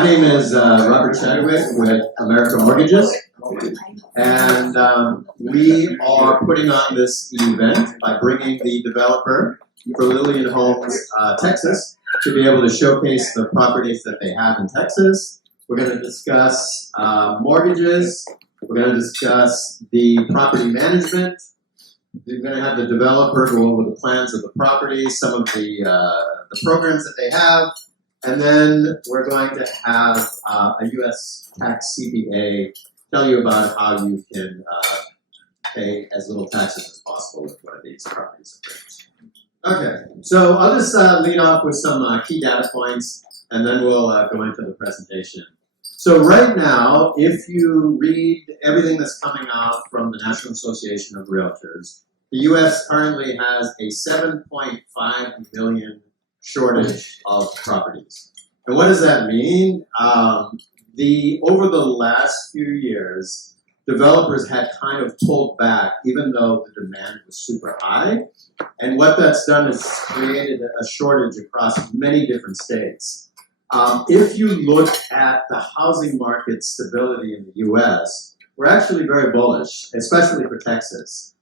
My name is Robert Chadwick with America Mortgages, and we are putting on this event by bringing the developer for Lillian Homes, Texas, to be able to showcase the properties that they have in Texas. We're going to discuss mortgages. We're going to discuss the property management. We're going to have the developer go over the plans of the property, some of the programs that they have, and then we're going to have a U.S. tax CPA tell you about how you can pay as little taxes as possible with one of these properties. Okay, so I'll just lead off with some key data points, and then we'll go into the presentation. So right now, if you read everything that's coming out from the National Association of Realtors, the U.S. currently has a 7.5 million shortage of properties. And what does that mean? Over the last few years, developers had kind of pulled back, even though the demand was super high. And what that's done is created a shortage across many different states. If you look at the housing market stability in the U.S., we're actually very bullish, especially for Texas.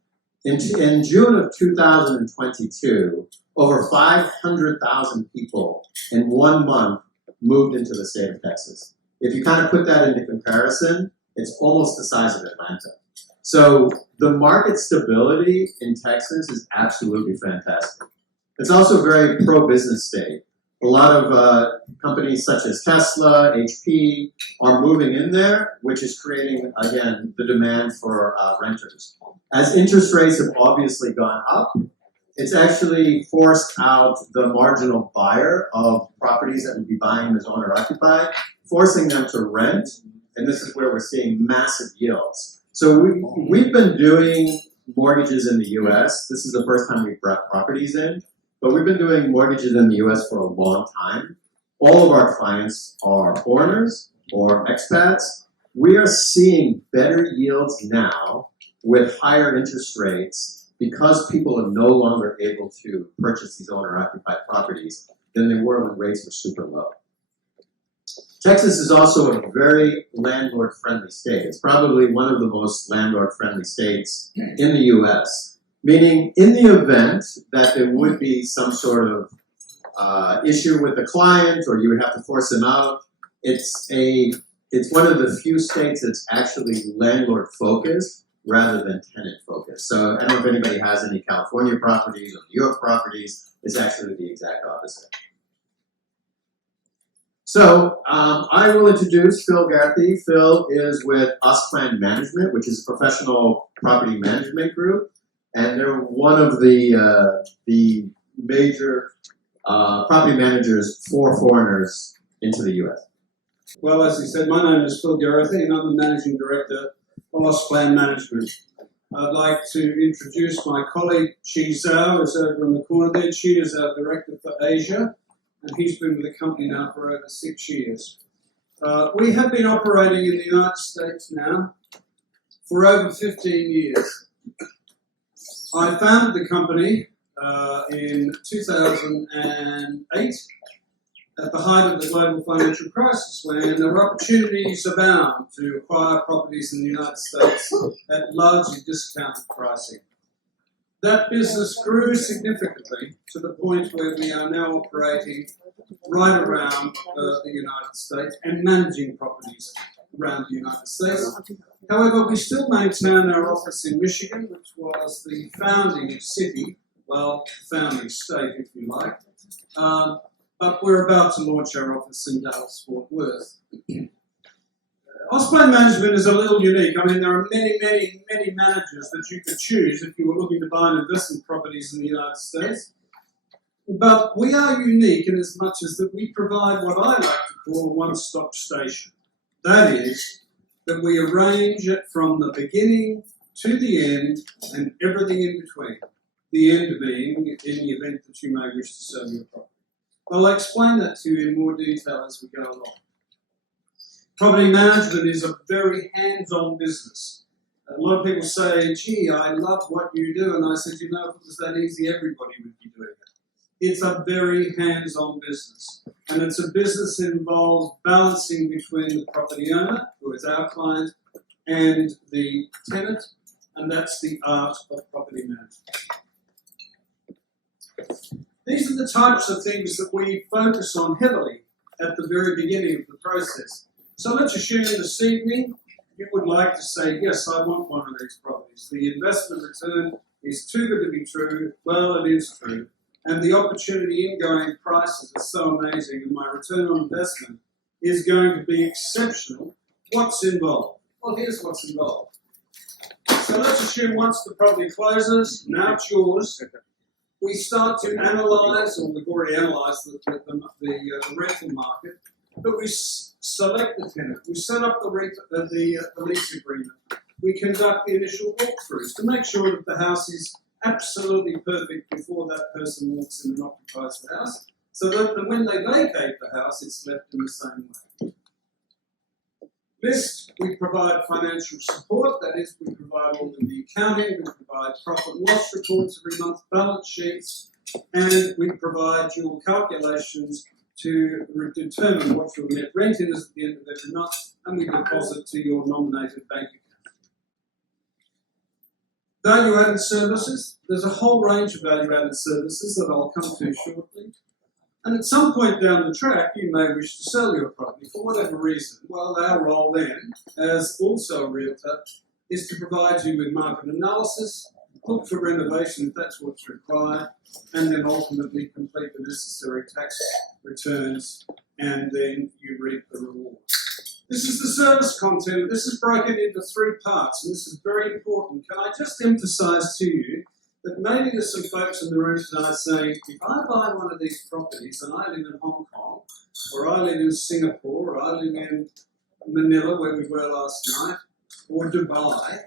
In June of 2022, over 500,000 people in 1 month moved into the state of Texas. If you kind of put that into comparison, it's almost the size of Atlanta. So the market stability in Texas is absolutely fantastic. It's also a very pro-business state. A lot of companies such as Tesla, HP are moving in there, which is creating, again, the demand for renters. As interest rates have obviously gone up, it's actually forced out the marginal buyer of properties that would be buying as owner-occupied, forcing them to rent, and this is where we're seeing massive yields. So we've been doing mortgages in the U.S. This is the first time we've brought properties in. But we've been doing mortgages in the U.S. for a long time. All of our clients are foreigners or expats. We are seeing better yields now with higher interest rates because people are no longer able to purchase these owner-occupied properties than they were when rates were super low. Texas is also a very landlord-friendly state. It's probably one of the most landlord-friendly states in the U.S., meaning in the event that there would be some sort of issue with the client or you would have to force them out, it's one of the few states that's actually landlord-focused rather than tenant-focused. So I don't know if anybody has any California properties or New York properties. It's actually the exact opposite. So I will introduce Phil Garthy. Phil is with AustPlan Management, which is a professional property management group. And they're one of the major property managers for foreigners into the U.S. Well, as he said, my name is Phil Garthy, and I'm the Managing Director of AustPlan Management. I'd like to introduce my colleague, Chi Zhao, who's over in the corner there. Chi is our Director for Asia, and he's been with the company now for over 6 years. We have been operating in the United States now for over 15 years. I founded the company in 2008 at the height of the global financial crisis, when there were opportunities abound to acquire properties in the United States at largely discounted pricing. That business grew significantly to the point where we are now operating right around the United States and managing properties around the United States. However, we still maintain our office in Michigan, which was the founding city, well, founding state, if you like. But we're about to launch our office in Dallas-Fort Worth. AustPlan Management is a little unique. I mean, there are many managers that you could choose if you were looking to buy and invest in properties in the United States. But we are unique in as much as that we provide what I like to call a one-stop station. That is, that we arrange it from the beginning to the end and everything in between. The end being in the event that you may wish to sell your property. I'll explain that to you in more detail as we go along. Property management is a very hands-on business. A lot of people say, gee, I love what you do. And I said, you know, if it was that easy, everybody would be doing it. It's a very hands-on business. And it's a business that involves balancing between the property owner, who is our client, and the tenant, and that's the art of property management. These are the types of things that we focus on heavily at the very beginning of the process. So let's assume this evening you would like to say, yes, I want one of these properties. The investment return is too good to be true. Well, it is true. And the opportunity in-going prices are so amazing, and my return on investment is going to be exceptional. What's involved? Well, here's what's involved. So let's assume once the property closes, now it's yours, we start to analyse, or we've already analysed the rental market, but we select the tenant, we set up the lease agreement, we conduct the initial walkthroughs to make sure that the house is absolutely perfect before that person walks in and occupies the house, so that when they vacate the house, it's left in the same way. This, we provide financial support, that is, we provide all of the accounting, we provide profit and loss reports every month, balance sheets, and we provide your calculations to determine what your net rent is at the end of every month, and we deposit to your nominated bank account. Value-added services, there's a whole range of value-added services that I'll come to shortly. And at some point down the track, you may wish to sell your property for whatever reason. Well, our role then, as also a realtor, is to provide you with market analysis, look for renovation if that's what's required, and then ultimately complete the necessary tax returns, and then you reap the reward. This is the service content. This is broken into 3 parts, and this is very important. Can I just emphasise to you that maybe there's some folks in the room tonight saying, if I buy one of these properties and I live in Hong Kong, or I live in Singapore, or I live in Manila, where we were last night, or Dubai,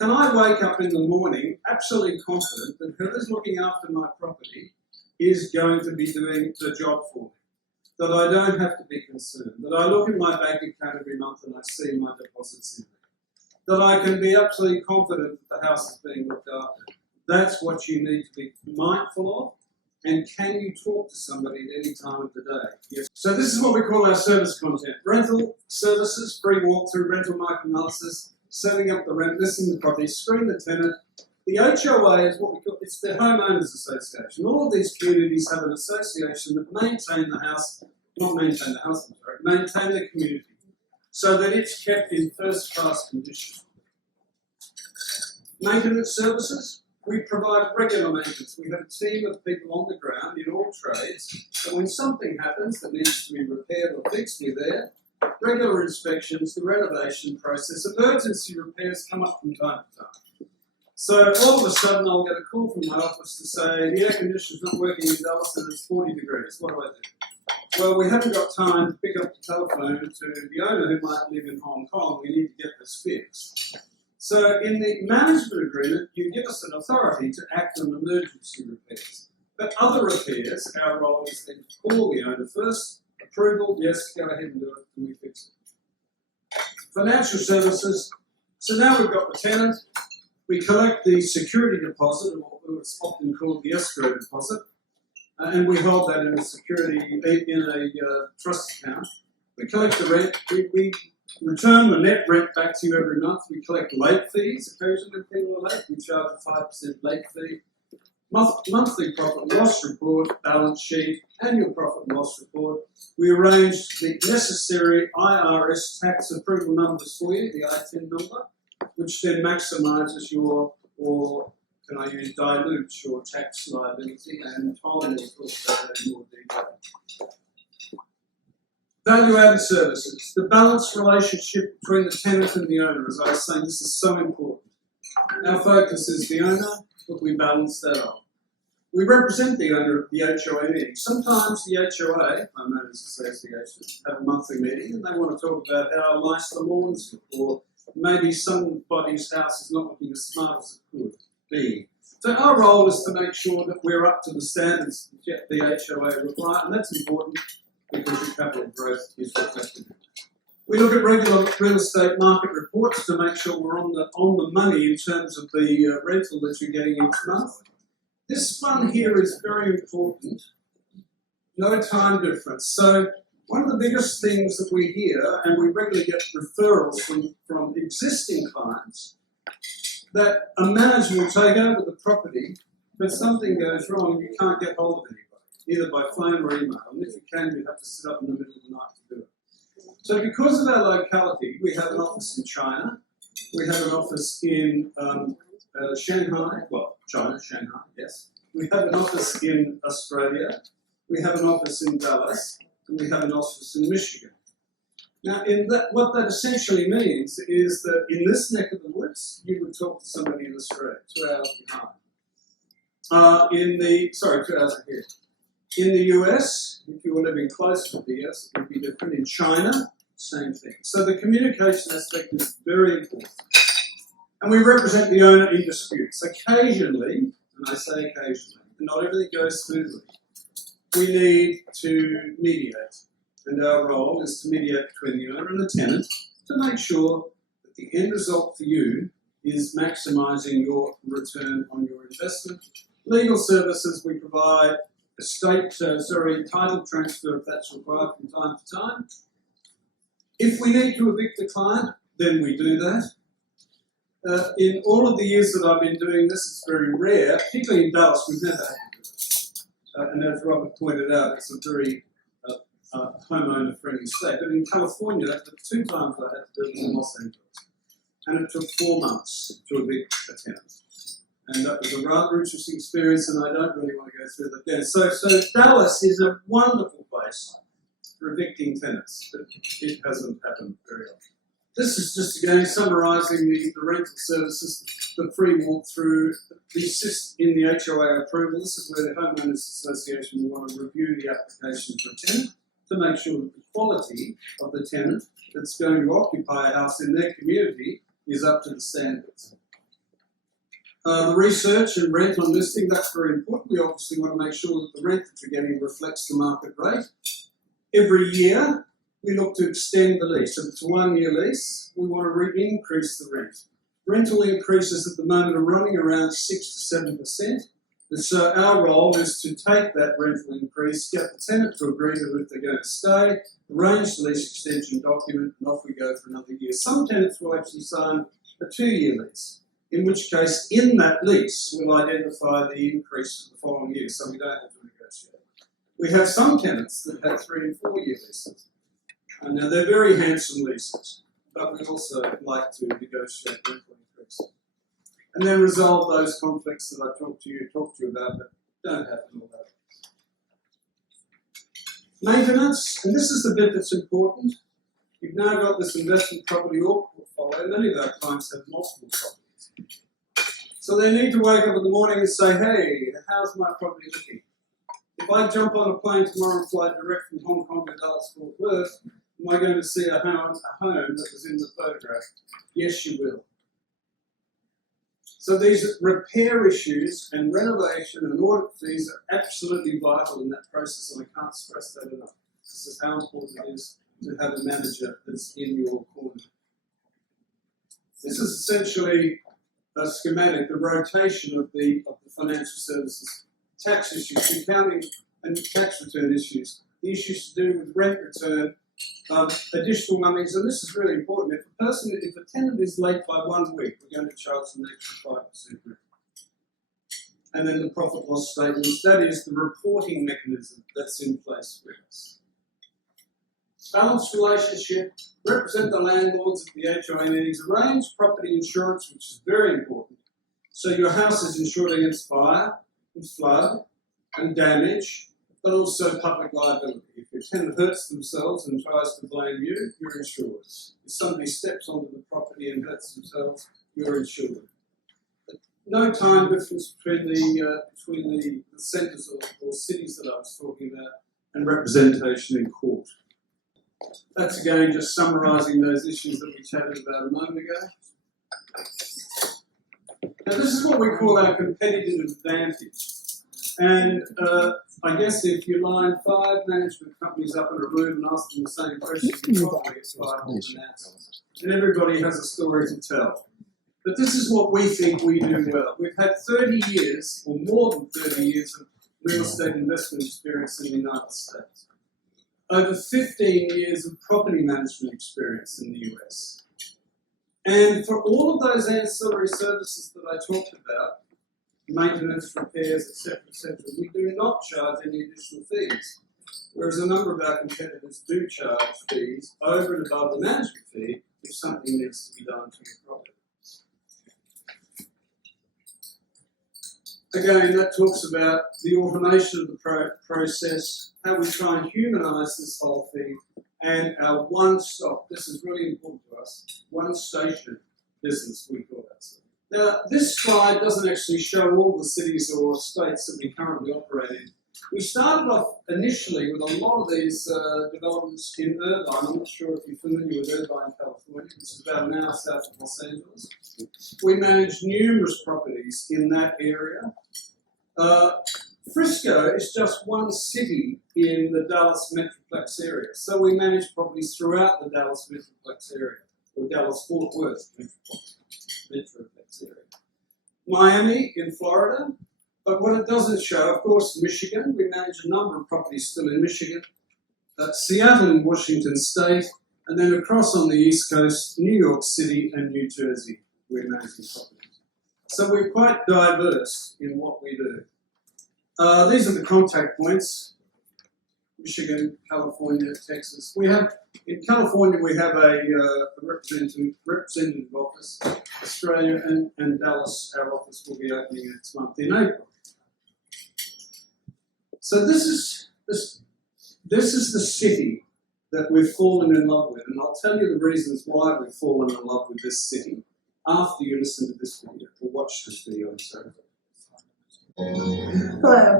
can I wake up in the morning absolutely confident that whoever's looking after my property is going to be doing the job for me? That I don't have to be concerned, that I look in my bank account every month and I see my deposits in there, that I can be absolutely confident that the house is being looked after. That's what you need to be mindful of. And can you talk to somebody at any time of the day? Yes. So this is what we call our service content. Rental services, free walkthrough, rental market analysis, setting up the rent, listing the property, screen the tenant. The HOA is what we call, it's the Homeowners Association. All of these communities have an association that maintain the house, not maintain the house, I'm sorry, maintain the community, so that it's kept in first-class condition. Maintenance services. We provide regular maintenance. We have a team of people on the ground in all trades, and when something happens that needs to be repaired or fixed, we're there. Regular inspections, the renovation process, emergency repairs come up from time to time. So all of a sudden I'll get a call from my office to say, the air conditioner's not working in Dallas and it's 40 degrees. What do I do? Well, we haven't got time to pick up the telephone to the owner who might live in Hong Kong. We need to get this fixed. So in the management agreement, you give us an authority to act on emergency repairs. But other repairs, our role is then to call the owner first, approval, yes, go ahead and do it, and we fix it. Financial services, so now we've got the tenant, we collect the security deposit, or what's often called the escrow deposit, and we hold that in a security, in a trust account. We collect the rent, we return the net rent back to you every month. We collect late fees. Occasionally people are late. We charge a 5% late fee. Monthly profit and loss report, balance sheet, annual profit and loss report. We arrange the necessary IRS tax approval numbers for you, the ITIN number, which then maximises your, or can I use dilutes your tax liability, and Tom will talk about that in more detail. Value-added services, the balanced relationship between the tenant and the owner. As I was saying, this is so important. Our focus is the owner, but we balance that off. We represent the owner at the HOA meeting. Sometimes the HOA, Homeowners Association, have a monthly meeting and they want to talk about how nice the lawns look, or maybe somebody's house is not looking as smart as it could be. So our role is to make sure that we're up to the standards that the HOA require, and that's important, because your capital growth is reflected. We look at regular real estate market reports to make sure we're on the money in terms of the rental that you're getting each month. This one here is very important No time difference. So one of the biggest things that we hear, and we regularly get referrals from existing clients, that a manager will take over the property, but something goes wrong and you can't get hold of anybody, either by phone or email. And if you can, you have to sit up in the middle of the night to do it. So because of our locality, we have an office in China, we have an office in Shanghai, well, China, Shanghai, yes. We have an office in Australia, we have an office in Dallas, and we have an office in Michigan. Now, what that essentially means is that in this neck of the woods, you would talk to somebody in Australia, 2 hours behind. 2 hours ahead. In the US, if you were living closer to the US, it would be different. In China, same thing. So the communication aspect is very important. And we represent the owner in disputes. Occasionally, and I say occasionally, and not everything goes smoothly, we need to mediate. And our role is to mediate between the owner and the tenant to make sure that the end result for you is maximising your return on your investment. Legal services we provide, title transfer if that's required from time to time. If we need to evict a client, then we do that. In all of the years that I've been doing this, it's very rare, particularly in Dallas, we've never had to do it. And as Robert pointed out, it's a very homeowner-friendly state. But in California, the 2 times I had to do it was in Los Angeles. And it took 4 months to evict a tenant. And that was a rather interesting experience, and I don't really want to go through that again. So Dallas is a wonderful place for evicting tenants, but it hasn't happened very often. This is just again summarising the rental services, the free walkthrough, the assist in the HOA approval. This is where the Homeowners Association will want to review the application for a tenant to make sure that the quality of the tenant that's going to occupy a house in their community is up to the standards. The research and rent on listing, that's very important. We obviously want to make sure that the rent that you're getting reflects the market rate. Every year, we look to extend the lease. If it's a 1-year lease, we want to increase the rent. Rental increases at the moment are running around 6 to 7%. And so our role is to take that rental increase, get the tenant to agree that if they're going to stay, arrange the lease extension document, and off we go for another year. Some tenants will actually sign a 2-year lease, in which case, in that lease, we'll identify the increase for the following year, so we don't have to negotiate. We have some tenants that have 3 and 4-year leases. And now they're very handsome leases, but we also like to negotiate rental increases. And then resolve those conflicts that I talked to you about, but don't happen all that. Maintenance, and this is the bit that's important. You've now got this investment property or portfolio. Many of our clients have multiple properties. So they need to wake up in the morning and say, hey, how's my property looking? If I jump on a plane tomorrow and fly direct from Hong Kong to Dallas Fort Worth, am I going to see a home that was in the photograph? Yes, you will. So these repair issues and renovation and audit fees are absolutely vital in that process, and I can't stress that enough. This is how important it is to have a manager that's in your corner. This is essentially a schematic, the rotation of the financial services, tax issues, accounting and tax return issues, the issues to do with rent return, additional monies, and this is really important. If a tenant is late by 1 week, we're going to charge them an extra 5% rent. And then the profit loss statements, that is the reporting mechanism that's in place with us. Balanced relationship, represent the landlords at the HOA meetings, arrange property insurance, which is very important. So your house is insured against fire and flood and damage, but also public liability. If your tenant hurts themselves and tries to blame you, you're insured. If somebody steps onto the property and hurts themselves, you're insured. No time difference between the centres or cities that I was talking about and representation in court. That's again just summarising those issues that we chatted about a moment ago. Now this is what we call our competitive advantage. And I guess if you line 5 management companies up in a room and ask them the same question, you probably get 5 different answers. And everybody has a story to tell. But this is what we think we do well. We've had 30 years, or more than 30 years, of real estate investment experience in the United States. Over 15 years of property management experience in the US. And for all of those ancillary services that I talked about, maintenance, repairs, etc., we do not charge any additional fees. Whereas a number of our competitors do charge fees over and above the management fee if something needs to be done to your property. Again, that talks about the automation of the process, how we try and humanise this whole thing, and our one-stop, this is really important to us, one-station business, we call that. Now, this slide doesn't actually show all the cities or states that we currently operate in. We started off initially with a lot of these developments in Irvine. I'm not sure if you're familiar with Irvine, California, which is about an hour south of Los Angeles. We managed numerous properties in that area. Frisco is just one city in the Dallas Metroplex area. So we manage properties throughout the Dallas Metroplex area, or Dallas-Fort Worth Metroplex area. Miami in Florida. But what it doesn't show, of course, Michigan. We manage a number of properties still in Michigan. Seattle in Washington State. And then across on the East Coast, New York City and New Jersey, we're managing properties. So we're quite diverse in what we do. These are the contact points. Michigan, California, Texas. In California, we have a representative office. Australia and Dallas, our office will be opening next month in April. So this is the city that we've fallen in love with, and I'll tell you the reasons why we've fallen in love with this city after you listen to this video or watch this video. Hello,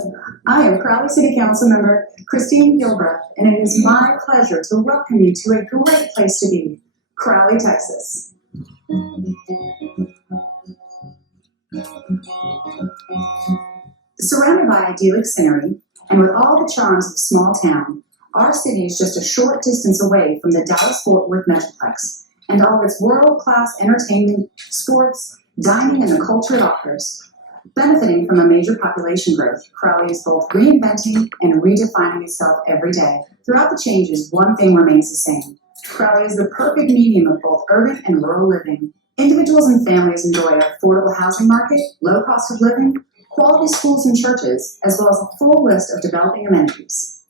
I am Crowley City Council member Christine Gilbreth, and it is my pleasure to welcome you to a great place to be, Crowley, Texas. Surrounded by idyllic scenery, and with all the charms of a small town, our city is just a short distance away from the Dallas-Fort Worth Metroplex and all of its world-class entertainment, sports, dining, and the culture it offers. Benefiting from a major population growth, Crowley is both reinventing and redefining itself every day. Throughout the changes, one thing remains the same. Crowley is the perfect medium of both urban and rural living. Individuals and families enjoy an affordable housing market, low cost of living, quality schools and churches, as well as a full list of developing amenities.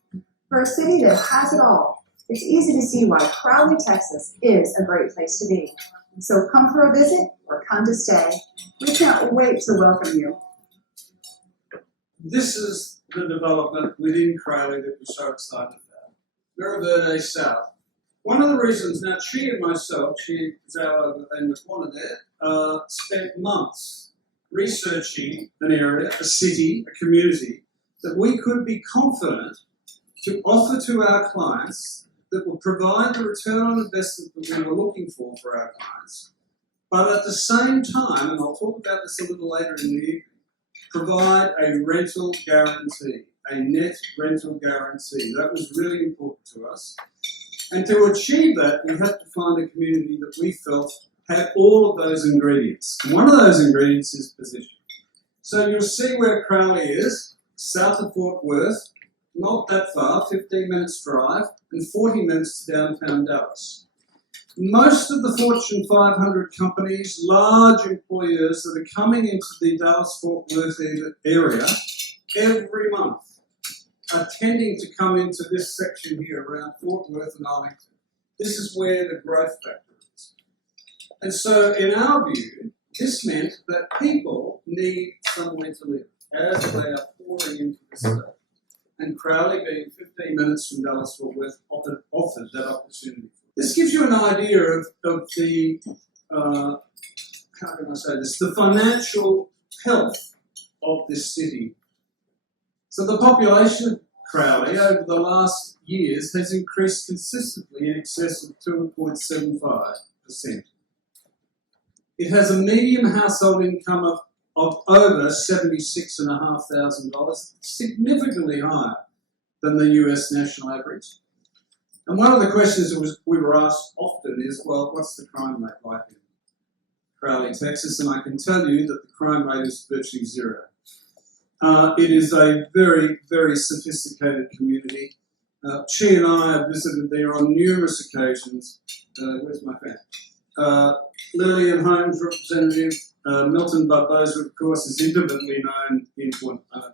For a city that has it all, it's easy to see why Crowley, Texas is a great place to be. So come for a visit or come to stay. We can't wait to welcome you. This is the development within Crowley that we're so excited about. Mira Verde South. One of the reasons, now she and myself, she is out in the corner there, spent months researching an area, a city, a community, that we could be confident to offer to our clients that will provide the return on investment that we were looking for our clients, but at the same time, and I'll talk about this a little later in the evening, provide a rental guarantee, a net rental guarantee. That was really important to us. And to achieve that, we had to find a community that we felt had all of those ingredients. One of those ingredients is position. So you'll see where Crowley is, south of Fort Worth, not that far, 15 minutes drive, and 40 minutes to downtown Dallas. Most of the Fortune 500 companies, large employers that are coming into the Dallas-Fort Worth area every month are tending to come into this section here around Fort Worth and Arlington. This is where the growth factor is. And so in our view, this meant that people need somewhere to live as they are pouring into the state. And Crowley, being 15 minutes from Dallas-Fort Worth, offered that opportunity. This gives you an idea of the, how can I say this, the financial health of this city. So the population of Crowley over the last years has increased consistently in excess of 2.75%. It has a median household income of over $76,500, significantly higher than the US national average. And one of the questions that we were asked often is, well, what's the crime rate like in Crowley, Texas? And I can tell you that the crime rate is virtually zero. It is a very, very sophisticated community. She and I have visited there on numerous occasions. Where's my fan? Lillian Homes representative, Milton Barbosa, of course, is intimately known in,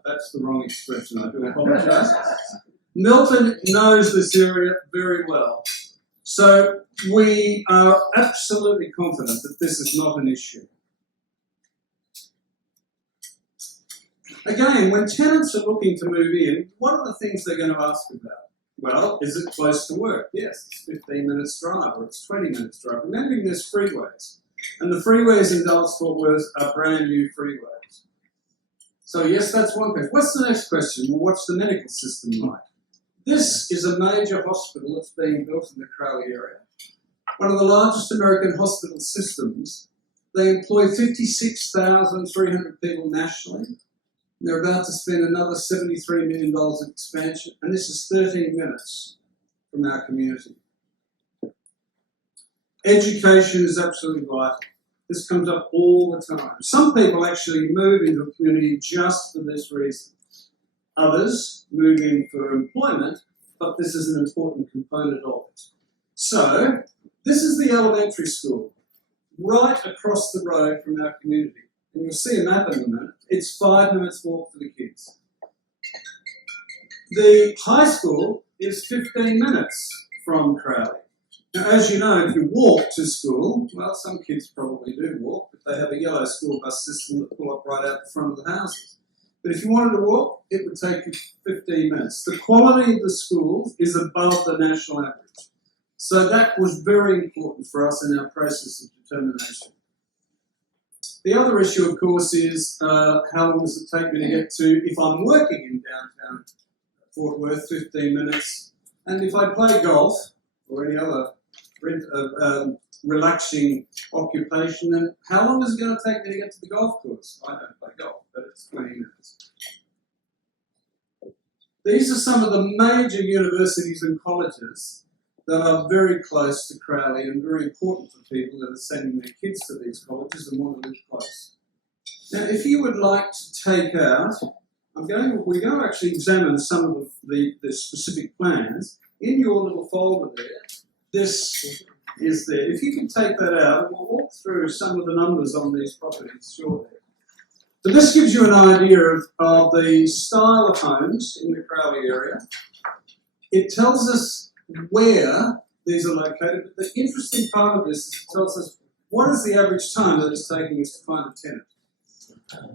that's the wrong expression, I do apologise. Milton knows this area very well. So we are absolutely confident that this is not an issue. Again, when tenants are looking to move in, what are the things they're going to ask about? Well, is it close to work? Yes, it's 15 minutes drive or it's 20 minutes drive. Remembering there's freeways. And the freeways in Dallas-Fort Worth are brand new freeways. So yes, that's one question. What's the next question? Well, what's the medical system like? This is a major hospital that's being built in the Crowley area. One of the largest American hospital systems. They employ 56,300 people nationally. They're about to spend another $73 million in expansion, and this is 13 minutes from our community. Education is absolutely vital. This comes up all the time. Some people actually move into a community just for this reason. Others move in for employment, but this is an important component of it. So, this is the elementary school, right across the road from our community. And you'll see a map in a minute. It's 5 minutes walk for the kids. The high school is 15 minutes from Crowley. Now, as you know, if you walk to school, well, some kids probably do walk, but they have a yellow school bus system that pull up right out the front of the houses. But if you wanted to walk, it would take you 15 minutes. The quality of the schools is above the national average. So that was very important for us in our process of determination. The other issue, of course, is how long does it take me to get to, if I'm working in downtown Fort Worth, 15 minutes, and if I play golf or any other relaxing occupation, then how long is it going to take me to get to the golf course? I don't play golf, but it's 20 minutes. These are some of the major universities and colleges that are very close to Crowley and very important for people that are sending their kids to these colleges and want to live close. Now, if you would like to take out, we're going to actually examine some of the specific plans. In your little folder there, this is there. If you can take that out, we'll walk through some of the numbers on these properties shortly. So this gives you an idea of the style of homes in the Crowley area. It tells us where these are located, but the interesting part of this is it tells us what is the average time that it's taking us to find a tenant.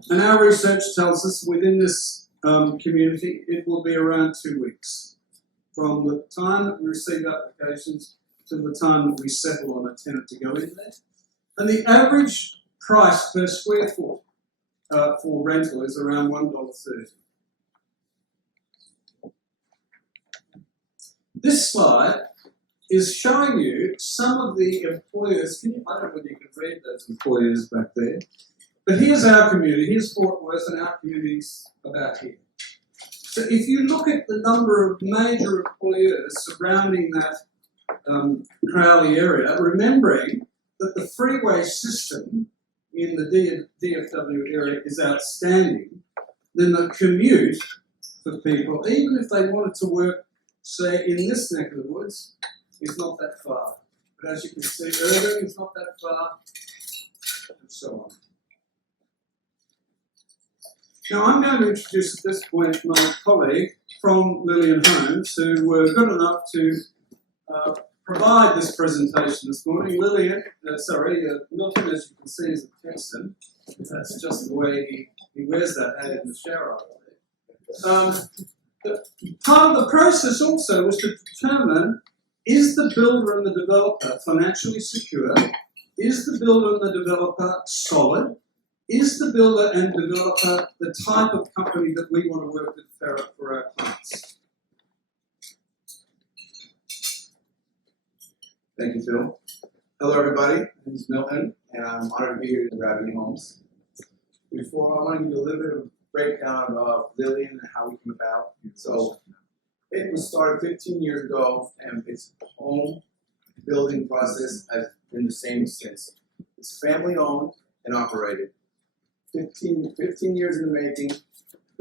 And our research tells us within this community it will be around 2 weeks from the time that we receive applications to the time that we settle on a tenant to go in there. And the average price per square foot for rental is around $1.30. This slide is showing you some of the employers. I don't know whether you can read those employers back there. But here's our community. Here's Fort Worth, and our community's about here. So if you look at the number of major employers surrounding that Crowley area, remembering that the freeway system in the DFW area is outstanding, then the commute for people, even if they wanted to work, say, in this neck of the woods, is not that far. But as you can see, Irving is not that far, and so on. Now, I'm going to introduce at this point my colleague from Lillian Homes, who were good enough to provide this presentation this morning. Milton, as you can see, is a Texan. That's just the way he wears that hat in the shower. Part of the process also was to determine, is the builder and the developer financially secure? Is the builder and the developer solid? Is the builder and developer the type of company that we want to work with for our clients? Thank you, Phil. Hello, everybody. My name is Milton, and I'm honored to be here at Lillian Homes. Before, I want to give you a little bit of a breakdown of Lillian and how we came about. So, it was started 15 years ago, and its home building process has been the same since. It's family owned and operated. 15 years in the making,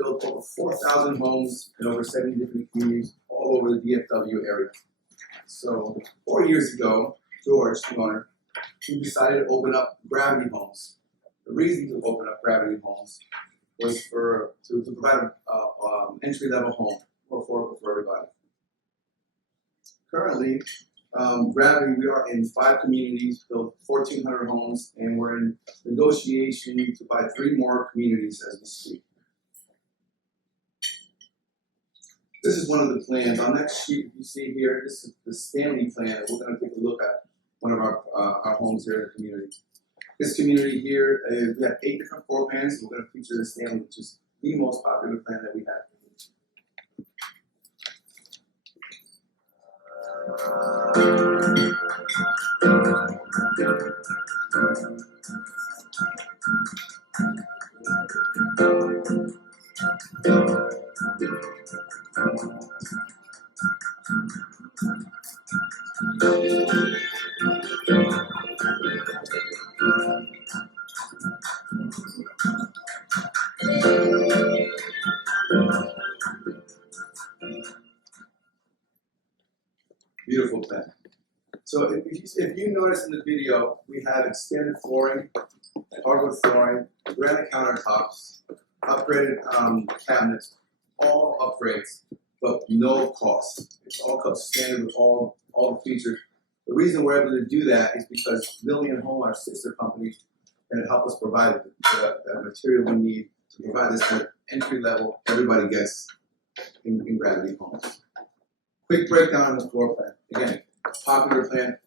built over 4,000 homes in over 70 different communities all over the DFW area. So 4 years ago, George, the owner, he decided to open up Gravity Homes. The reason to open up Gravity Homes was to provide an entry-level home, more affordable for everybody. Currently, Gravity, we are in 5 communities, built 1,400 homes, and we're in negotiation to buy 3 more communities as we speak. This is one of the plans. On next sheet you see here, this is the Stanley plan. We're going to take a look at one of our homes here in the community. This community here, we have 8 different floor plans. We're going to feature the Stanley, which is the most popular plan that we have. Beautiful plan. So if you notice in the video, we have extended flooring, hardwood flooring, granite countertops, upgraded cabinets, all upgrades, but no cost. It's all comes standard with all the features. The reason we're able to do that is because Lillian Homes, our sister company, can help us provide the material we need to provide this kind of entry level everybody gets in Gravity Homes. Quick breakdown on the floor plan. Again, popular plan.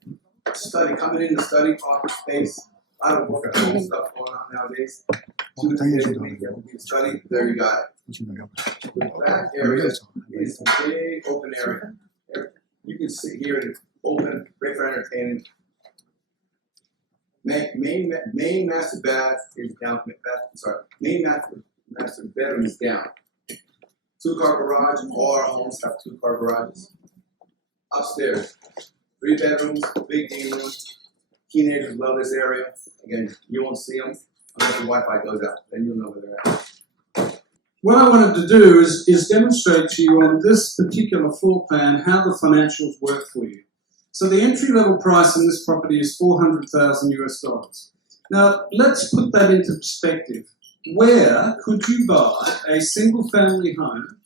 Study, coming in the study, office space. A lot of work at home stuff going on nowadays. 2 to 3 days a week that we can study. There you got it. The back area is a big open area. You can sit here and open, great for entertaining. Main master bath is down. Main master bedroom is down. 2-car garage. All our homes have 2-car garages. Upstairs, 3 bedrooms, big game room. Teenagers love this area. Again, you won't see them unless the Wi-Fi goes out. Then you'll know where they're at. What I wanted to do is demonstrate to you on this particular floor plan how the financials work for you. So the entry-level price in this property is $400,000 US. Now, let's put that into perspective. Where could you buy a single-family home,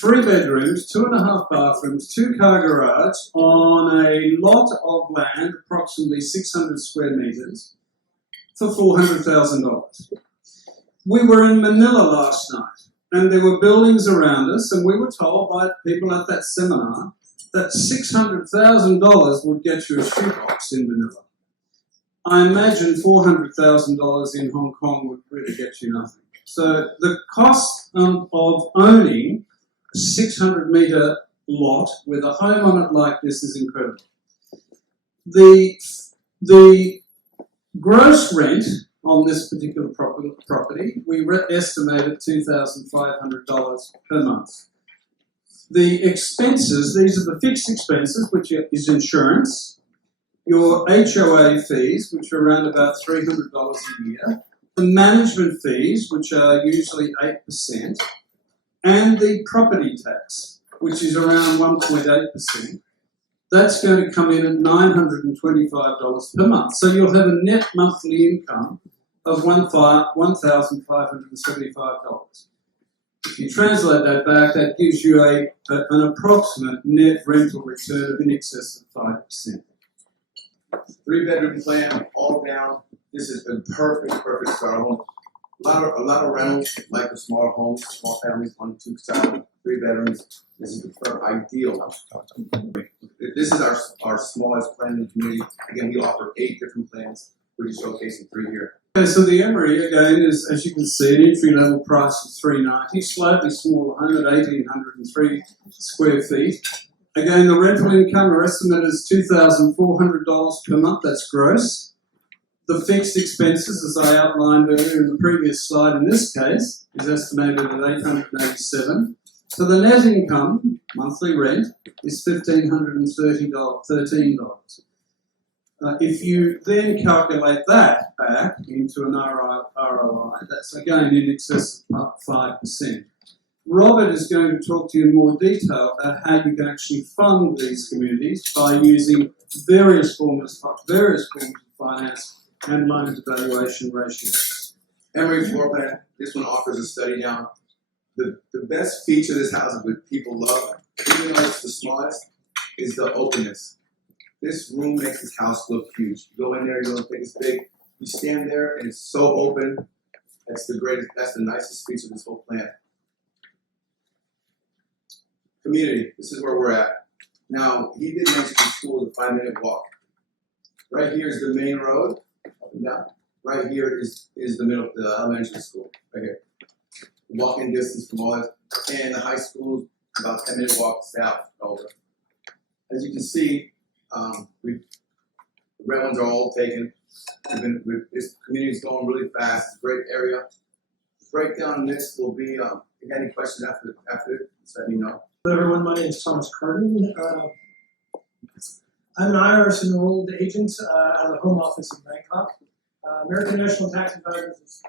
3 bedrooms, 2.5 bathrooms, 2-car garage on a lot of land, approximately 600 square meters, for $400,000? We were in Manila last night, and there were buildings around us, and we were told by people at that seminar that $600,000 would get you a shoebox in Manila. I imagine $400,000 in Hong Kong would really get you nothing. So the cost of owning a 600-meter lot with a home on it like this is incredible. The gross rent on this particular property, we estimated $2,500 per month. The expenses, these are the fixed expenses, which is insurance, your HOA fees, which are around about $300 a year, the management fees, which are usually 8%, and the property tax, which is around 1.8%. That's going to come in at $925 per month. So you'll have a net monthly income of $1,575. If you translate that back, that gives you an approximate net rental return of in excess of 5%. 3-bedroom plan, all down. This is a perfect start home. A lot of rentals, like the smaller homes, small families, 1, 2, 3 bedrooms. This is the ideal house. This is our smallest plan in the community. Again, we offer 8 different plans. We're just showcasing 3 here. Okay, so the Emery, again, is, as you can see, an entry-level price of $390, slightly smaller home at 1,803 square feet. Again, the rental income, our estimate is $2,400 per month, that's gross. The fixed expenses, as I outlined earlier in the previous slide, in this case, is estimated at $887. So the net income, monthly rent, is $1,513. If you then calculate that back into an ROI, that's again in excess of 5%. Robert is going to talk to you in more detail about how you can actually fund these communities by using various forms of finance and loan to valuation ratios. Emory floor plan, this one offers a study down. The best feature of this house that people love, even though it's the smallest, is the openness. This room makes this house look huge. You go in there, you don't think it's big. You stand there and it's so open. That's the nicest feature of this whole plan. Community, this is where we're at. Now, he did mention the school is a 5-minute walk. Right here is the main road, up and down. Right here is the elementary school, right here. Walking distance from all that. And the high school, about 10-minute walk south over. As you can see, the red ones are all taken. This community is going really fast. It's a great area. The breakdown in this will be, if you have any questions after just let me know. Hello everyone, my name is Thomas Carden. I'm an IRS enrolled agent out of the home office in Bangkok. American National Tax Advisors,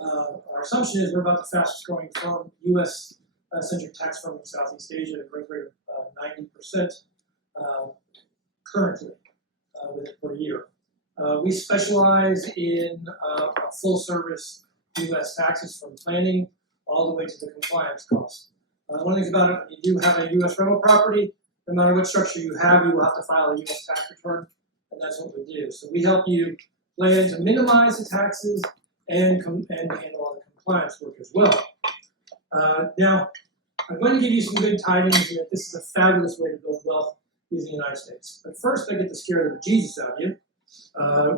our assumption is we're about the fastest growing firm, U.S. centric tax firm in Southeast Asia at a growth rate of 90% currently per year. We specialize in full service U.S. taxes from planning all the way to the compliance costs. One of the things about it, when you do have a U.S. rental property, no matter what structure you have, you will have to file a U.S. tax return, and that's what we do. So we help you plan to minimize the taxes and handle all the compliance work as well. Now, I'm going to give you some good tidings that this is a fabulous way to build wealth using the United States. But first, I get to scare the bejesus out of you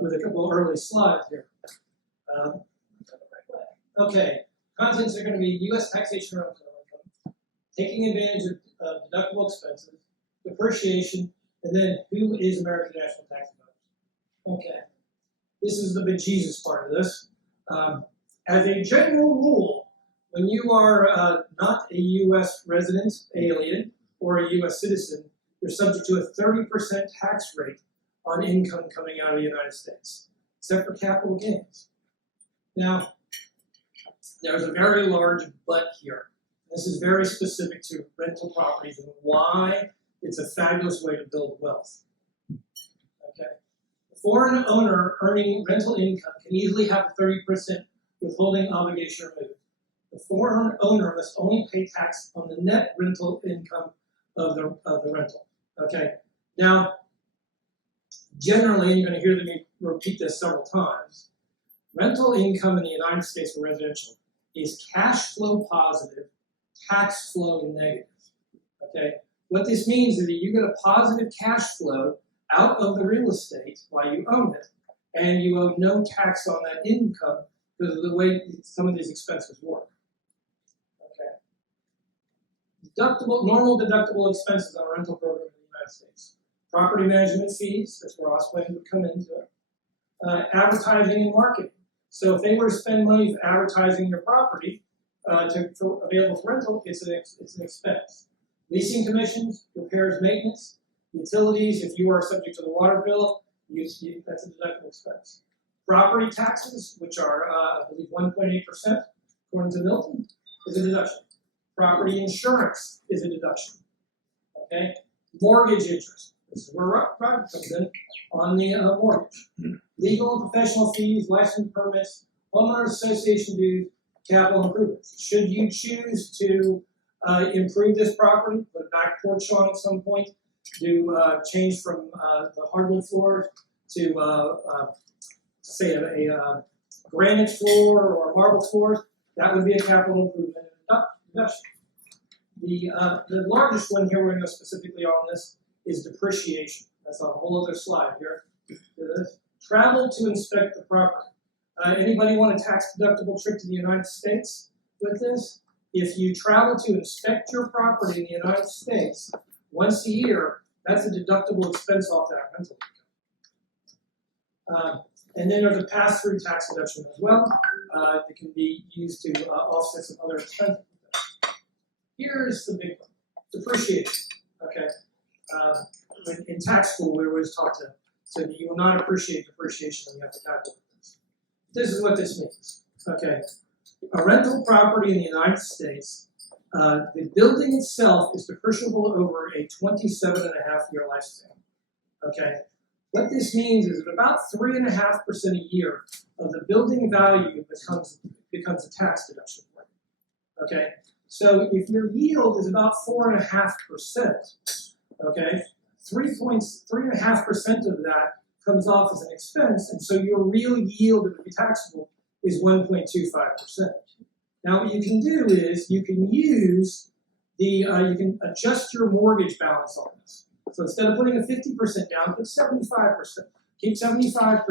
with a couple of early slides here. Okay, contents are going to be U.S. taxation around income, taking advantage of deductible expenses, depreciation, and then who is American National Tax Advisors. Okay, this is the bejesus part of this. As a general rule, when you are not a U.S. resident, alien, or a U.S. citizen, you're subject to a 30% tax rate on income coming out of the United States, except for capital gains. Now, there's a very large but here. This is very specific to rental properties and why it's a fabulous way to build wealth. Okay. A foreign owner earning rental income can easily have a 30% withholding obligation removed. The foreign owner must only pay tax on the net rental income of the rental. Okay. Now, generally, and you're going to hear me repeat this several times, rental income in the United States for residential is cash flow positive, tax flow negative. Okay. What this means is that you get a positive cash flow out of the real estate while you own it, and you owe no tax on that income because of the way some of these expenses work. Okay. Normal deductible expenses on a rental program in the United States. Property management fees, that's where AustPlan would come into it. Advertising and marketing. So if they were to spend money for advertising your property for available for rental, it's an expense. Leasing commissions, repairs, maintenance, utilities, if you are subject to the water bill, that's a deductible expense. Property taxes, which are, I believe, 1.8%, according to Milton, is a deduction. Property insurance is a deduction. Okay? Mortgage interest. This is where Robert comes in on the mortgage. Legal and professional fees, license permits, homeowners association dues, capital improvements. Should you choose to improve this property, put a back porch on at some point, do change from the hardwood floor to say a granite floor or marble floors, that would be a capital improvement deduction. The largest one here, we're going to go specifically on this, is depreciation. That's a whole other slide here. Travel to inspect the property. Anybody want a tax deductible trip to the United States with this? If you travel to inspect your property in the United States once a year, that's a deductible expense off that rental income. And then there's a pass-through tax deduction as well that can be used to offset some other expenses. Here's the big one, depreciation. Okay. In tax school, we always taught to so that you will not appreciate depreciation when you have to calculate this. This is what this means. Okay, a rental property in the United States, the building itself is depreciable over a 27.5-year lifespan. Okay, what this means is that about 3.5% a year of the building value becomes a tax deduction for you. Okay, so if your yield is about 4.5%, okay, 3.5% of that comes off as an expense, and so your real yield that would be taxable is 1.25%. Now what you can do is you can use you can adjust your mortgage balance on this. So instead of putting a 50% down, put 75%. Keep 75%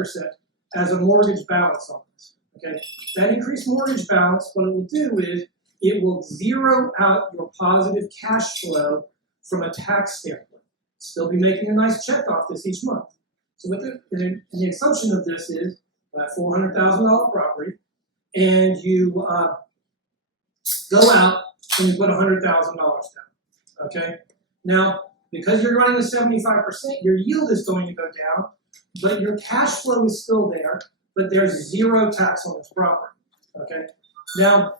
as a mortgage balance on this. Okay? That increased mortgage balance, what it will do is it will zero out your positive cash flow from a tax standpoint. Still be making a nice check off this each month. So the assumption of this is a $400,000 property, and you go out and you put $100,000 down. Okay? Now, because you're running the 75%, your yield is going to go down, but your cash flow is still there, but there's zero tax on this property. Okay? Now,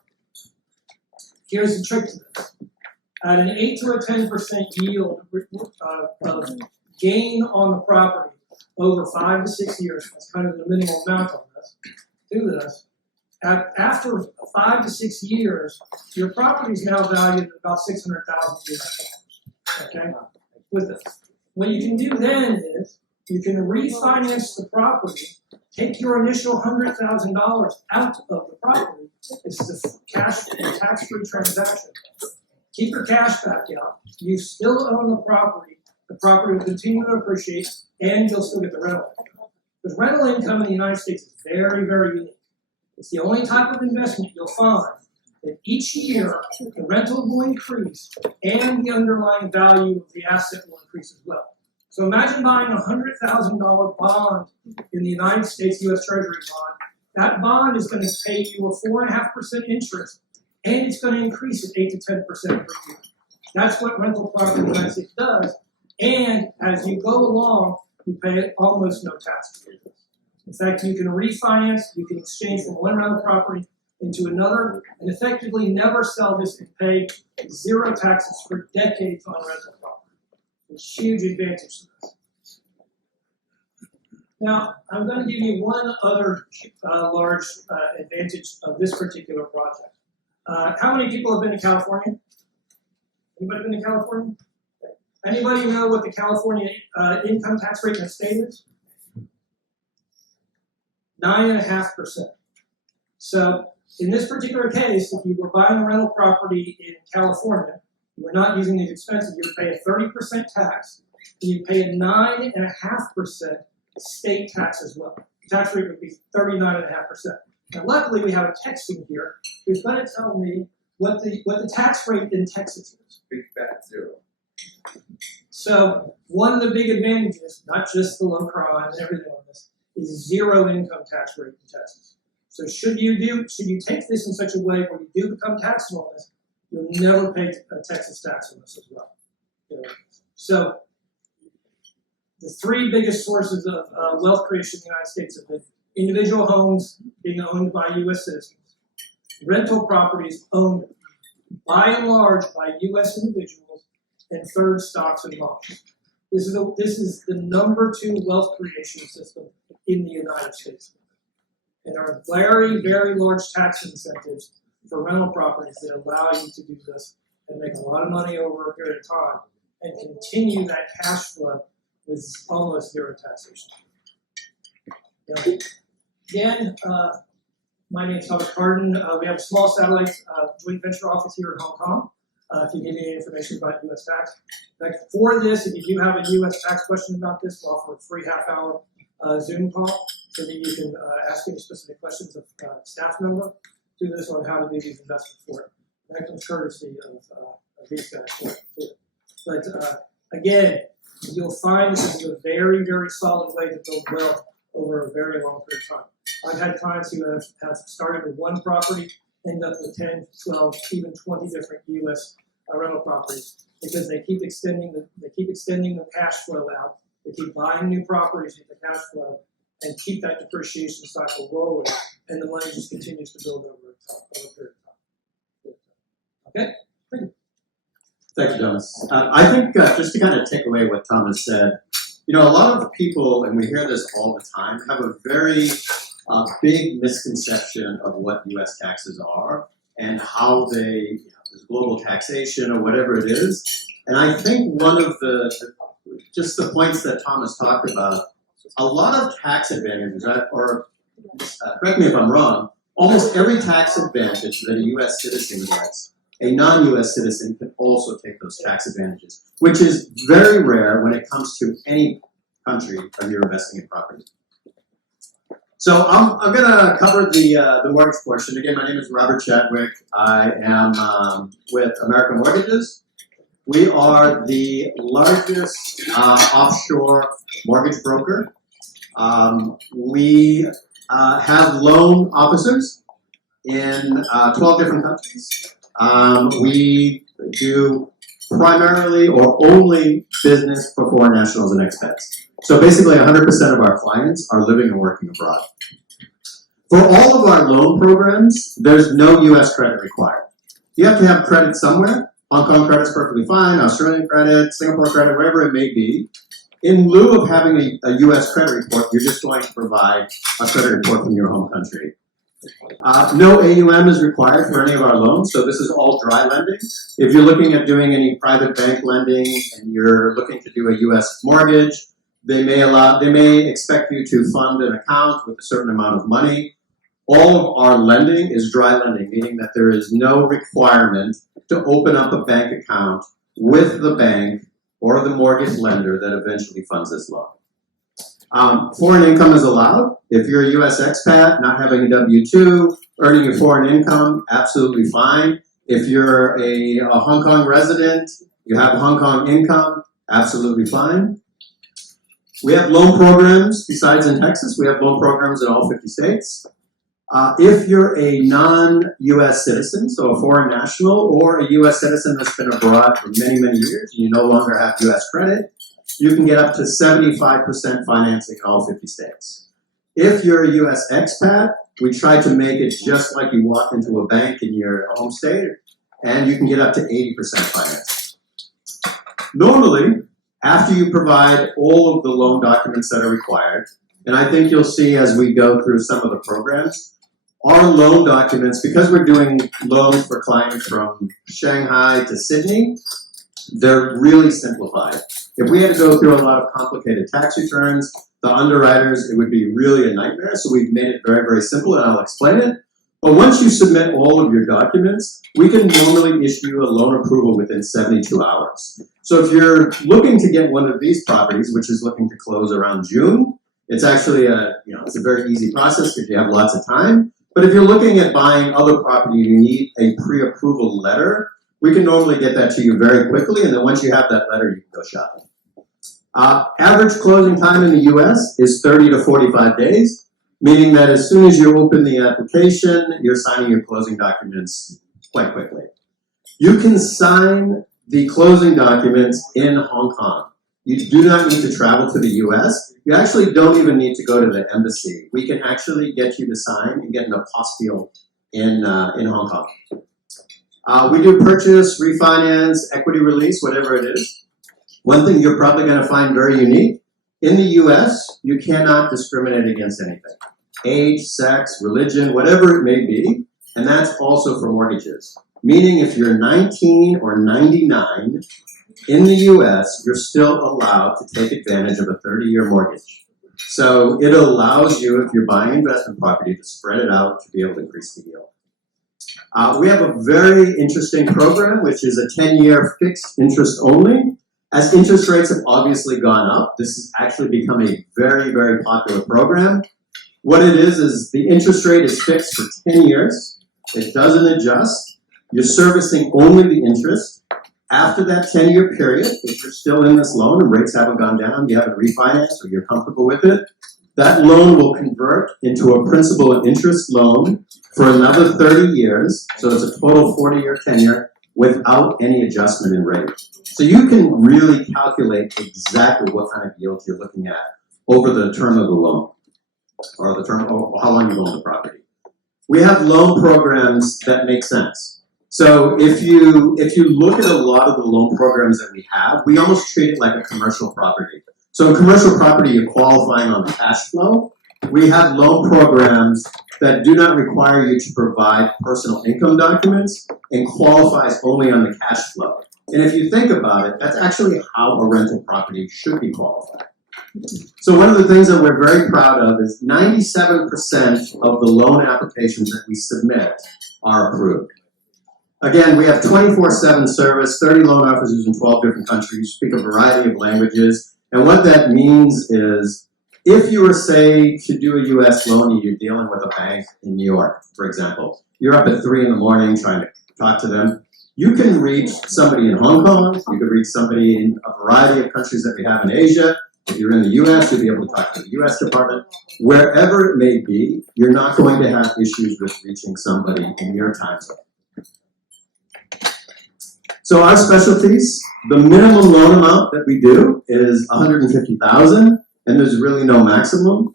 here's the trick to this. At an 8 to a 10% yield of gain on the property over 5 to 6 years, that's kind of the minimal amount on this, do this. After 5 to 6 years, your property is now valued at about $600,000. Okay? With this. What you can do then is you can refinance the property, take your initial $100,000 out of the property. This is a tax-free transaction. Keep your cash back out. You still own the property. The property will continue to appreciate, and you'll still get the rental income. Because rental income in the United States is very, very unique. It's the only type of investment you'll find that each year the rental will increase and the underlying value of the asset will increase as well. So imagine buying a $100,000 bond in the United States U.S. Treasury bond. That bond is going to pay you a 4.5% interest, and it's going to increase at 8 to 10% per year. That's what rental property in the United States does. And as you go along, you pay almost no tax. In fact, you can refinance, you can exchange from one rental property into another, and effectively never sell this and pay zero taxes for decades on rental property. It's a huge advantage to this. Now, I'm going to give you one other large advantage of this particular project. How many people have been to California? Anybody been to California? Anybody know what the California income tax rate in the state is? 9.5%. So in this particular case, if you were buying a rental property in California, you were not using these expenses, you would pay a 30% tax, and you pay a 9.5% state tax as well. The tax rate would be 39.5%. Now luckily we have a Texan here who's going to tell me what the tax rate in Texas is. Big fat zero. So one of the big advantages, not just the low crime and everything on this, is zero income tax rate in Texas. So should you take this in such a way where you do become taxable on this, you'll never pay a Texas tax on this as well. So the three biggest sources of wealth creation in the United States have been individual homes being owned by U.S. citizens, rental properties owned by and large by U.S. individuals, and third, stocks and bonds. This is the number 2 wealth creation system in the United States. And there are very, very large tax incentives for rental properties that allow you to do this and make a lot of money over a period of time and continue that cash flow with almost zero taxation. Again, my name is Thomas Carden. We have a small satellite joint venture office here in Hong Kong. If you need any information about U.S. tax. Like for this, if you do have a U.S. tax question about this, we'll offer a free half-hour Zoom call so that you can ask any specific questions of staff member. Do this on how to do these investments for it. That comes courtesy of these guys for it too. But again, you'll find this is a very, very solid way to build wealth over a very long period of time. I've had clients who have started with one property, end up with 10, 12, even 20 different U.S. rental properties because they keep extending the cash flow out They keep buying new properties with the cash flow and keep that depreciation cycle rolling, and the money just continues to build over a period of time. Okay? Thank you, Thomas. I think just to kind of take away what Thomas said, you know, a lot of people, and we hear this all the time, have a very big misconception of what U.S. taxes are and how they, there's global taxation or whatever it is. And I think one of just the points that Thomas talked about, a lot of tax advantages, or correct me if I'm wrong, almost every tax advantage that a U.S. citizen gets, a non-U.S. citizen can also take those tax advantages, which is very rare when it comes to any country of your investing in property. So I'm going to cover the mortgage portion. Again, my name is Robert Chadwick. I am with American Mortgages. We are the largest offshore mortgage broker. We have loan officers in 12 different countries. We do primarily or only business for foreign nationals and expats. So basically 100% of our clients are living and working abroad. For all of our loan programs, there's no U.S. credit required. You have to have credit somewhere. Hong Kong credit's perfectly fine, Australian credit, Singapore credit, wherever it may be. In lieu of having a U.S. credit report, you're just going to provide a credit report from your home country. No AUM is required for any of our loans, so this is all dry lending. If you're looking at doing any private bank lending and you're looking to do a U.S. mortgage, they may expect you to fund an account with a certain amount of money. All of our lending is dry lending, meaning that there is no requirement to open up a bank account with the bank or the mortgage lender that eventually funds this loan. Foreign income is allowed. If you're a U.S. expat, not having a W-2, earning your foreign income, absolutely fine. If you're a Hong Kong resident, you have Hong Kong income, absolutely fine. We have loan programs, besides in Texas, we have loan programs in all 50 states. If you're a non-U.S. citizen, so a foreign national, or a U.S. citizen that's been abroad for many, many years, and you no longer have U.S. credit, you can get up to 75% financing in all 50 states. If you're a U.S. expat, we try to make it just like you walk into a bank in your home state, and you can get up to 80% financing. Normally, after you provide all of the loan documents that are required, and I think you'll see as we go through some of the programs, our loan documents, because we're doing loans for clients from Shanghai to Sydney, they're really simplified. If we had to go through a lot of complicated tax returns, the underwriters, it would be really a nightmare. So we've made it very, very simple, and I'll explain it. But once you submit all of your documents, we can normally issue a loan approval within 72 hours. So if you're looking to get one of these properties, which is looking to close around June, it's actually it's a very easy process because you have lots of time. But if you're looking at buying other property and you need a pre-approval letter, we can normally get that to you very quickly, and then once you have that letter, you can go shopping. Average closing time in the U.S. is 30 to 45 days, meaning that as soon as you open the application, you're signing your closing documents quite quickly. You can sign the closing documents in Hong Kong. You do not need to travel to the U.S. You actually don't even need to go to the embassy. We can actually get you to sign and get an apostille in Hong Kong. We do purchase, refinance, equity release, whatever it is. One thing you're probably going to find very unique, in the U.S., you cannot discriminate against anything. Age, sex, religion, whatever it may be, and that's also for mortgages. Meaning if you're 19 or 99, in the U.S., you're still allowed to take advantage of a 30-year mortgage. So it allows you, if you're buying investment property, to spread it out to be able to increase the yield. We have a very interesting program, which is a 10-year fixed interest only. As interest rates have obviously gone up, this has actually become a very, very popular program. What it is the interest rate is fixed for 10 years. It doesn't adjust. You're servicing only the interest. After that 10-year period, if you're still in this loan and rates haven't gone down, you haven't refinanced or you're comfortable with it, that loan will convert into a principal and interest loan for another 30 years. So it's a total 40-year tenure without any adjustment in rate. So you can really calculate exactly what kind of yields you're looking at over the term of the loan, or the term, or how long you own the property. We have loan programs that make sense. So if you look at a lot of the loan programs that we have, we almost treat it like a commercial property. So in commercial property, you're qualifying on cash flow. We have loan programs that do not require you to provide personal income documents and qualifies only on the cash flow. And if you think about it, that's actually how a rental property should be qualified. So one of the things that we're very proud of is 97% of the loan applications that we submit are approved. Again, we have 24/7 service, 30 loan officers in 12 different countries, speak a variety of languages. And what that means is, if you were, say, to do a US loan and you're dealing with a bank in New York, for example, you're up at 3 in the morning trying to talk to them, you can reach somebody in Hong Kong, you can reach somebody in a variety of countries that we have in Asia. If you're in the US, you'll be able to talk to the US department. Wherever it may be, you're not going to have issues with reaching somebody in your time zone. So our specialties, the minimum loan amount that we do is $150,000, and there's really no maximum.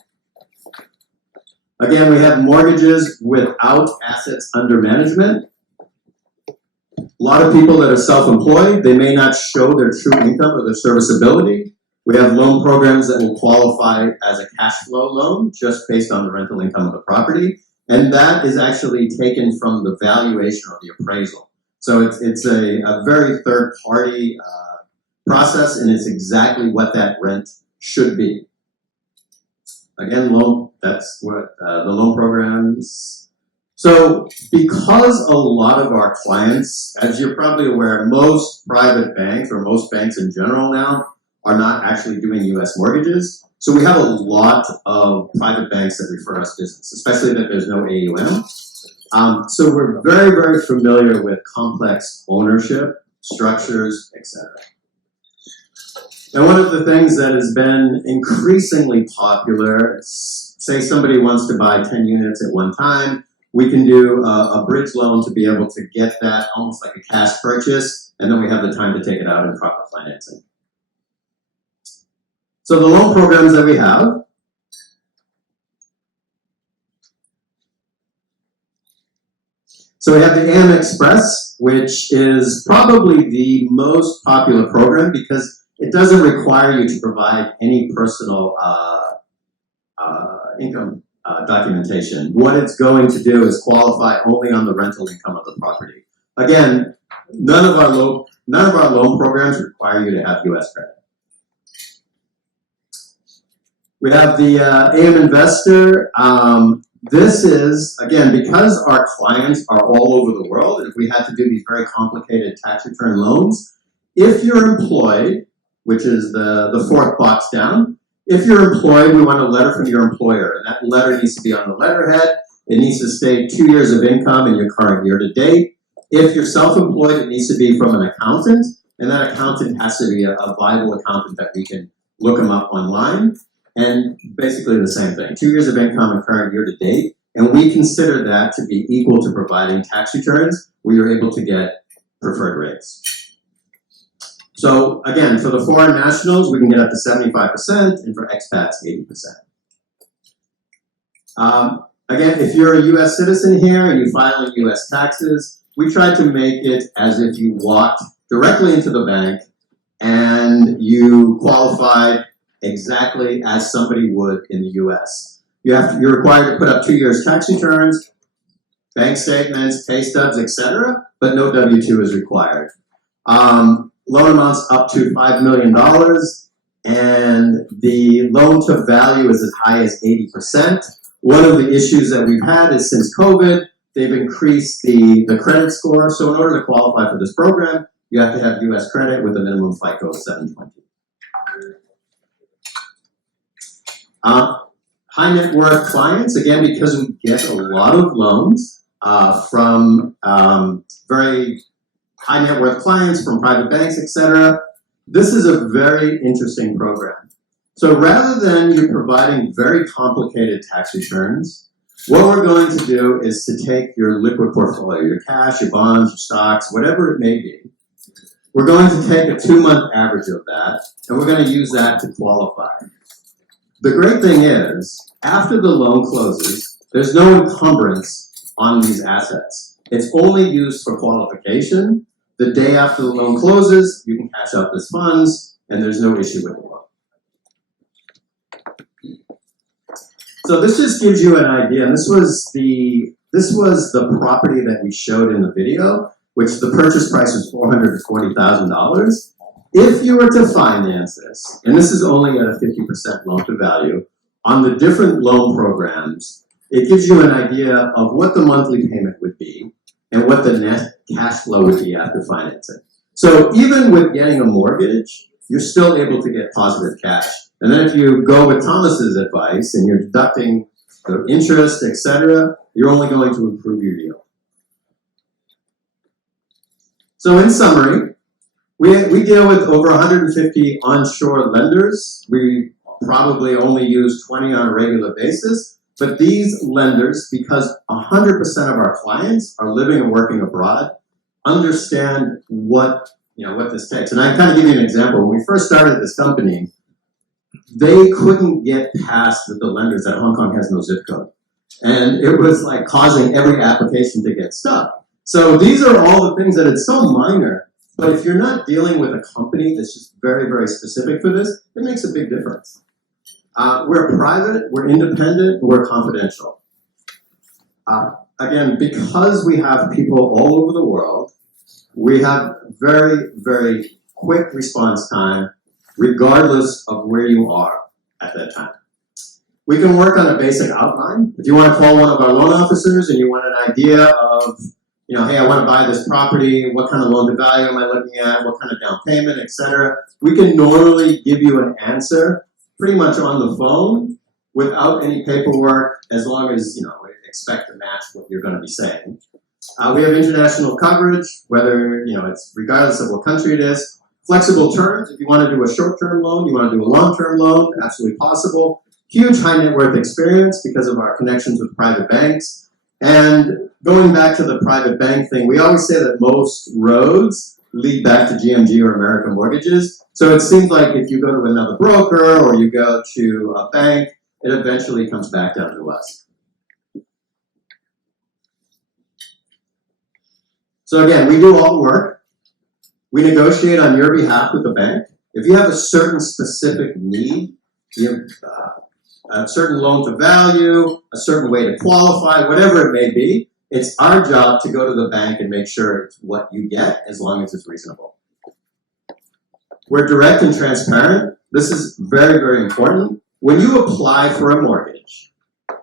Again, we have mortgages without assets under management. A lot of people that are self-employed, they may not show their true income or their serviceability. We have loan programs that will qualify as a cash flow loan just based on the rental income of the property. And that is actually taken from the valuation or the appraisal. So it's a very third-party process, and it's exactly what that rent should be. Again, that's what the loan programs. So because a lot of our clients, as you're probably aware, most private banks, or most banks in general now, are not actually doing US mortgages. So we have a lot of private banks that refer us business, especially that there's no AUM. So we're very, very familiar with complex ownership, structures, etc. Now, one of the things that has been increasingly popular, say somebody wants to buy 10 units at one time, we can do a bridge loan to be able to get that almost like a cash purchase, and then we have the time to take it out in proper financing. So the loan programs that we have, so we have the AM Express, which is probably the most popular program because it doesn't require you to provide any personal income documentation. What it's going to do is qualify only on the rental income of the property. Again, none of our loan programs require you to have US credit. We have the AM Investor. This is, again, because our clients are all over the world, and if we had to do these very complicated tax return loans, if you're employed, which is the fourth box down, if you're employed, we want a letter from your employer, and that letter needs to be on the letterhead. It needs to state 2 years of income in your current year to date. If you're self-employed, it needs to be from an accountant, and that accountant has to be a viable accountant that we can look them up online. And basically the same thing, 2 years of income and current year to date, and we consider that to be equal to providing tax returns where you're able to get preferred rates. So again, for the foreign nationals, we can get up to 75%, and for expats, 80%. Again, if you're a US citizen here and you file in US taxes, we try to make it as if you walked directly into the bank and you qualified exactly as somebody would in the US. You're required to put up 2 years tax returns, bank statements, pay stubs, etc., but no W-2 is required. Loan amounts up to $5 million, and the loan to value is as high as 80%. One of the issues that we've had is since COVID, they've increased the credit score. So in order to qualify for this program, you have to have US credit with a minimum FICO of 720. High net worth clients, again, because we get a lot of loans from very high net worth clients, from private banks, etc. This is a very interesting program. So rather than you providing very complicated tax returns, What we're going to do is to take your liquid portfolio, your cash, your bonds, your stocks, whatever it may be. We're going to take a 2-month average of that, and we're going to use that to qualify. The great thing is, after the loan closes, there's no encumbrance on these assets. It's only used for qualification. The day after the loan closes, you can cash out these funds, and there's no issue with the loan. So this just gives you an idea, and this was the property that we showed in the video, which the purchase price was $440,000. If you were to finance this, and this is only at a 50% loan to value, on the different loan programs, it gives you an idea of what the monthly payment would be and what the net cash flow would be after financing. So even with getting a mortgage, you're still able to get positive cash. And then if you go with Thomas's advice and you're deducting the interest, etc., you're only going to improve your yield. So in summary, we deal with over 150 onshore lenders. We probably only use 20 on a regular basis. But these lenders, because 100% of our clients are living and working abroad, understand what this takes. And I kind of give you an example. When we first started this company, they couldn't get past with the lenders that Hong Kong has no zip code. And it was like causing every application to get stuck. So these are all the things that it's so minor, but if you're not dealing with a company that's just very, very specific for this, it makes a big difference. We're private, we're independent, we're confidential. Again, because we have people all over the world, we have very, very quick response time, regardless of where you are at that time. We can work on a basic outline. If you want to call one of our loan officers and you want an idea of, hey, I want to buy this property, what kind of loan to value am I looking at, what kind of down payment, etc., we can normally give you an answer pretty much on the phone without any paperwork, as long as, expect to match what you're going to be saying. We have international coverage, whether, it's regardless of what country it is. Flexible terms, if you want to do a short-term loan, you want to do a long-term loan, absolutely possible. Huge high net worth experience because of our connections with private banks. And going back to the private bank thing, we always say that most roads lead back to GMG or American Mortgages. So it seems like if you go to another broker or you go to a bank, it eventually comes back down to us. So again, we do all the work. We negotiate on your behalf with the bank. If you have a certain specific need, you have a certain loan to value, a certain way to qualify, whatever it may be, it's our job to go to the bank and make sure it's what you get as long as it's reasonable. We're direct and transparent. This is very, very important. When you apply for a mortgage,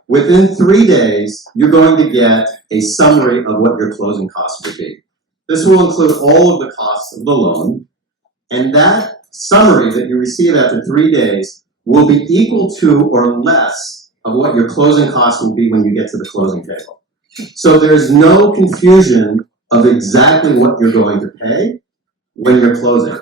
within 3 days, you're going to get a summary of what your closing costs would be. This will include all of the costs of the loan, and that summary that you receive after 3 days will be equal to or less of what your closing costs will be when you get to the closing table. So there's no confusion of exactly what you're going to pay when you're closing.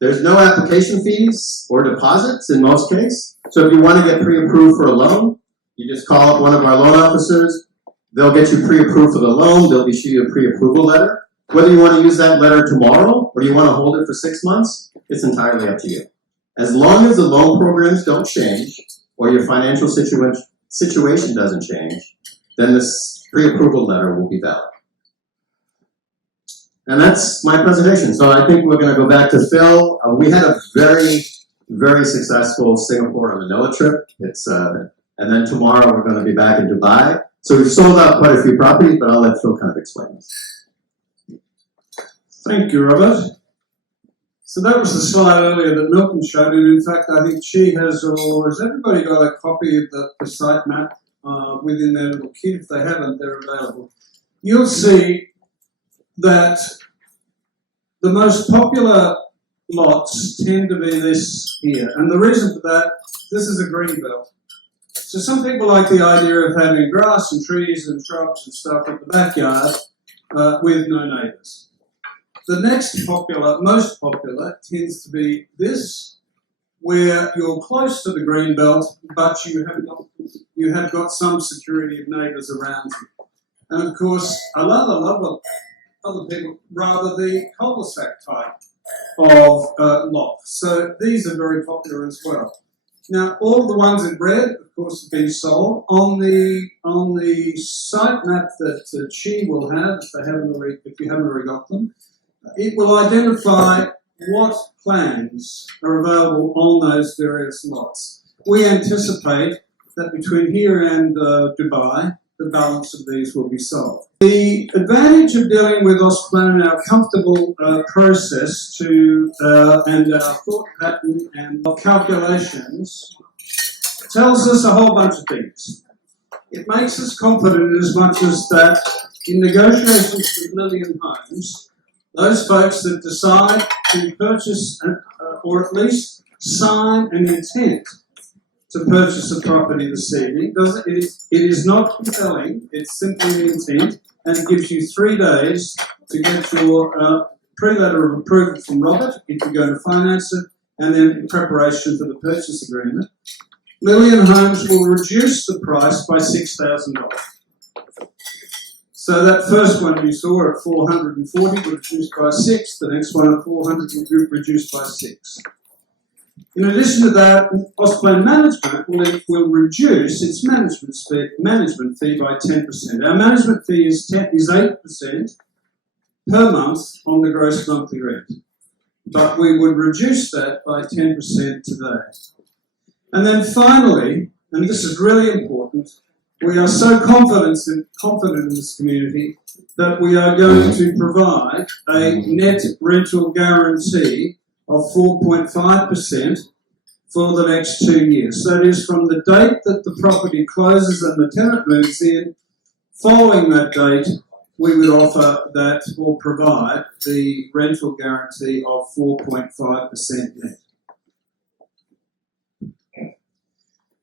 There's no application fees or deposits in most cases. So if you want to get pre-approved for a loan, you just call up one of our loan officers. They'll get you pre-approved for the loan. They'll issue you a pre-approval letter. Whether you want to use that letter tomorrow or you want to hold it for 6 months, it's entirely up to you. As long as the loan programs don't change or your financial situation doesn't change, then this pre-approval letter will be valid. And that's my presentation. So I think we're going to go back to Phil. We had a very, very successful Singapore and Manila trip. And then tomorrow we're going to be back in Dubai. So we've sold out quite a few properties, but I'll let Phil kind of explain this. Thank you, Robert. So that was the slide earlier that Milton showed, and in fact I think she has, or has everybody got a copy of the site map within their little kit? If they haven't, they're available. You'll see that the most popular lots tend to be this here, and the reason for that, this is a green belt. So some people like the idea of having grass and trees and shrubs and stuff in the backyard with no neighbours. The next popular, most popular, tends to be this, where you're close to the green belt, but you have got some security of neighbours around you. And of course, a lot of other people rather the cul-de-sac type of lot. So these are very popular as well. Now, all of the ones in red, of course, have been sold. On the site map that Chi will have, if you haven't already got them, it will identify what plans are available on those various lots. We anticipate that between here and Dubai, the balance of these will be sold. The advantage of dealing with AustPlan and our comfortable process and our thought pattern and our calculations tells us a whole bunch of things. It makes us confident as much as that in negotiations with Lillian Homes, those folks that decide to purchase or at least sign an intent to purchase a property this evening, it is not compelling, it's simply an intent, and it gives you 3 days to get your pre-letter of approval from Robert if you're going to finance it, and then in preparation for the purchase agreement. Lillian Homes will reduce the price by $6,000. So that first one you saw at 440 will reduce by 6, the next one at 400 will reduce by 6. In addition to that, AustPlan Management will reduce its management fee by 10%. Our management fee is 8% per month on the gross monthly rent, but we would reduce that by 10% today. And then finally, and this is really important, we are so confident in this community that we are going to provide a net rental guarantee of 4.5% for the next 2 years. So that is from the date that the property closes and the tenant moves in. Following that date, we would offer that or provide the rental guarantee of 4.5% net.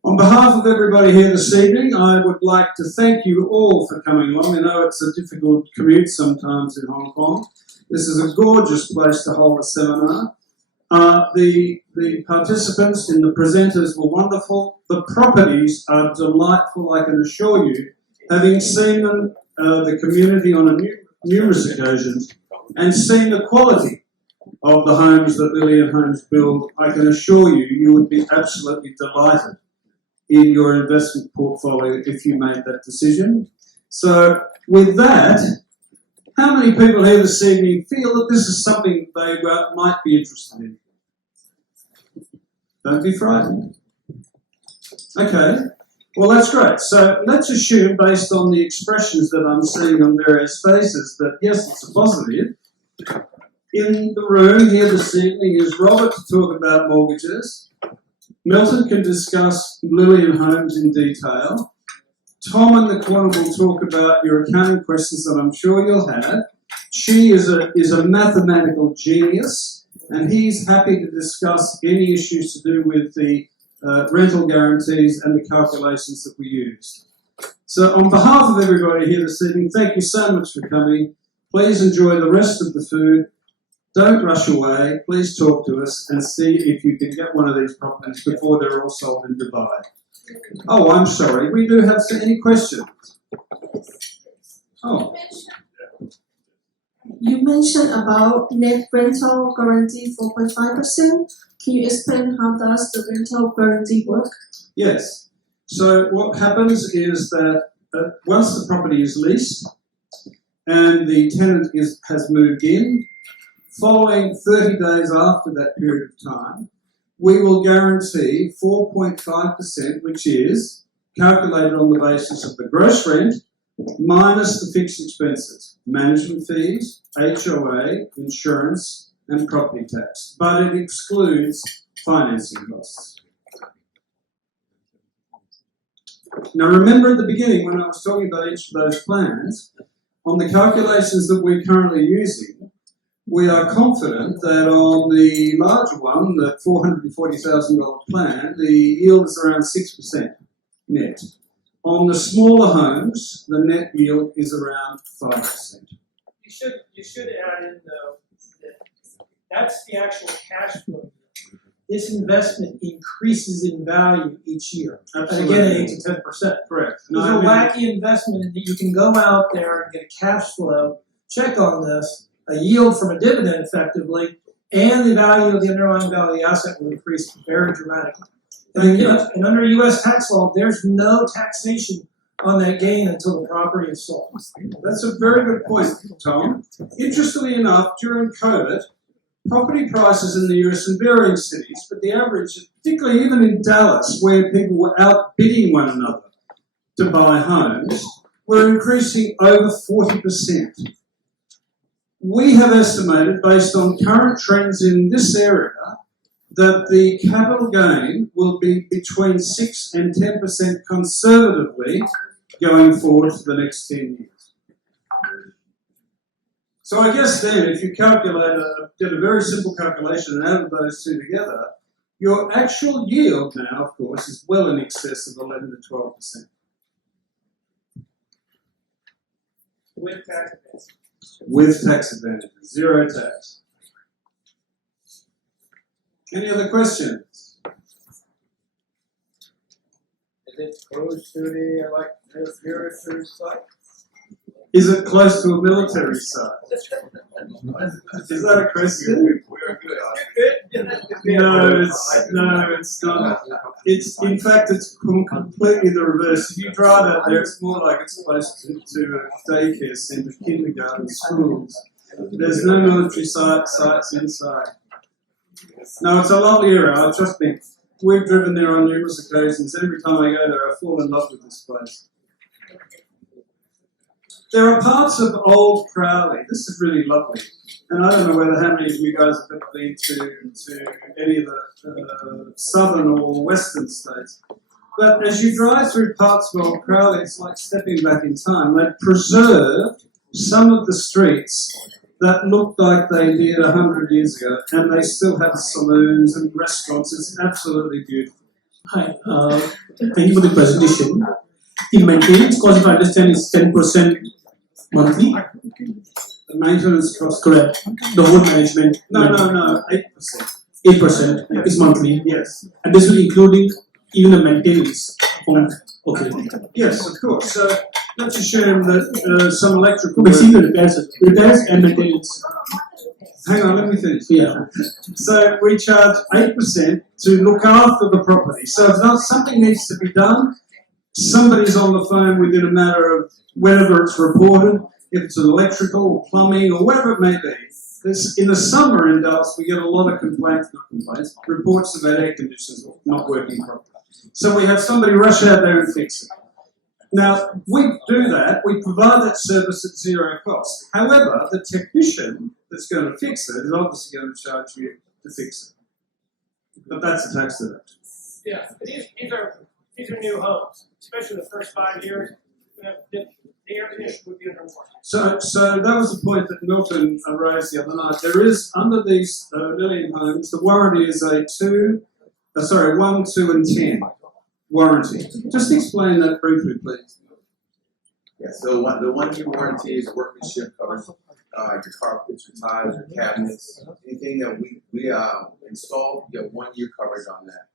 On behalf of everybody here this evening, I would like to thank you all for coming along. I know it's a difficult commute sometimes in Hong Kong. This is a gorgeous place to hold a seminar. The participants and the presenters were wonderful. The properties are delightful, I can assure you. Having seen them, the community on numerous occasions, and seen the quality of the homes that Lillian Homes build, I can assure you, you would be absolutely delighted in your investment portfolio if you made that decision. So with that, how many people here this evening feel that this is something they might be interested in? Don't be frightened. Okay, well that's great. So let's assume, based on the expressions that I'm seeing on various faces, that yes, it's a positive. In the room here this evening is Robert to talk about mortgages. Milton can discuss Lillian Homes in detail. Tom in the corner will talk about your accounting questions that I'm sure you'll have. She is a mathematical genius, and he's happy to discuss any issues to do with the rental guarantees and the calculations that we used. So on behalf of everybody here this evening, thank you so much for coming. Please enjoy the rest of the food. Don't rush away. Please talk to us and see if you can get one of these properties before they're all sold in Dubai. Oh, I'm sorry. We do have any questions? Oh. You mentioned about net rental guarantee 4.5%. Can you explain how does the rental guarantee work? Yes. So what happens is that once the property is leased and the tenant has moved in, following 30 days after that period of time, we will guarantee 4.5%, which is calculated on the basis of the gross rent minus the fixed expenses, management fees, HOA, insurance, and property tax. But it excludes financing costs. Now remember at the beginning when I was talking about each of those plans, on the calculations that we're currently using, we are confident that on the larger one, the $440,000 plan, the yield is around 6% net. On the smaller homes, the net yield is around 5%. You should add in though that that's the actual cash flow. this investment increases in value each year. Absolutely. And again, 8 to 10%. Correct. There's a wacky investment in that you can go out there and get a cash flow, check on this, a yield from a dividend effectively, and the value of the underlying value of the asset will increase very dramatically. And under U.S. tax law, there's no taxation on that gain until the property is sold. That's a very good point, Tom. Interestingly enough, during COVID, property prices in the US in varying cities, but the average, particularly even in Dallas, where people were outbidding one another to buy homes, were increasing over 40%. We have estimated, based on current trends in this area, that the capital gain will be between 6 and 10% conservatively going forward for the next 10 years. So I guess then, if you did a very simple calculation and added those two together, your actual yield now, of course, is well in excess of 11 to 12%. With tax advantage. With tax advantages, zero tax. Any other questions? Is it close to the military site? Is it close to a military site? Is that a question? We're good. No, it's not. It's in fact it's completely the reverse. If you drive out there, it's more like it's close to a daycare centre, kindergarten, schools. There's no military sites inside. No, it's a lovely area. Trust me. We've driven there on numerous occasions. Every time I go there, I fall in love with this place. There are parts of Old Crowley. This is really lovely. And I don't know how many of you guys have ever been to any of the southern or western states. But as you drive through parts of Old Crowley, it's like stepping back in time. They've preserved some of the streets that looked like they did 100 years ago, and they still have saloons and restaurants. It's absolutely beautiful. Hi, thank you for the presentation. The maintenance cost, if I understand, is 10% monthly. The maintenance cost. Correct. The whole management. No, 8%. 8% is monthly. Yes. And this will including even the maintenance. Okay. Yes, of course. So let's assume that some electrical. Basically, repairs and maintenance. Hang on, let me finish. Yeah. So we charge 8% to look after the property. So if not, something needs to be done, somebody's on the phone within a matter of whenever it's reported, if it's electrical or plumbing or whatever it may be. In the summer in Dallas, we get a lot of reports about air conditioners not working properly. So we have somebody rush out there and fix it. Now, we do that, we provide that service at zero cost. However, the technician that's going to fix it is obviously going to charge you to fix it. But that's a tax deduction. Yeah, these are new homes, especially the first 5 years. The air conditioner would be under warranty. So that was the point that Milton raised the other night. There is, under these Lillian Homes, the warranty is a 1, 2 and 10 warranty. Just explain that briefly, please. Yeah, so the 1 year warranty is workmanship covers your carpets, your tiles, your cabinets, anything that we install, you get 1 year coverage on that.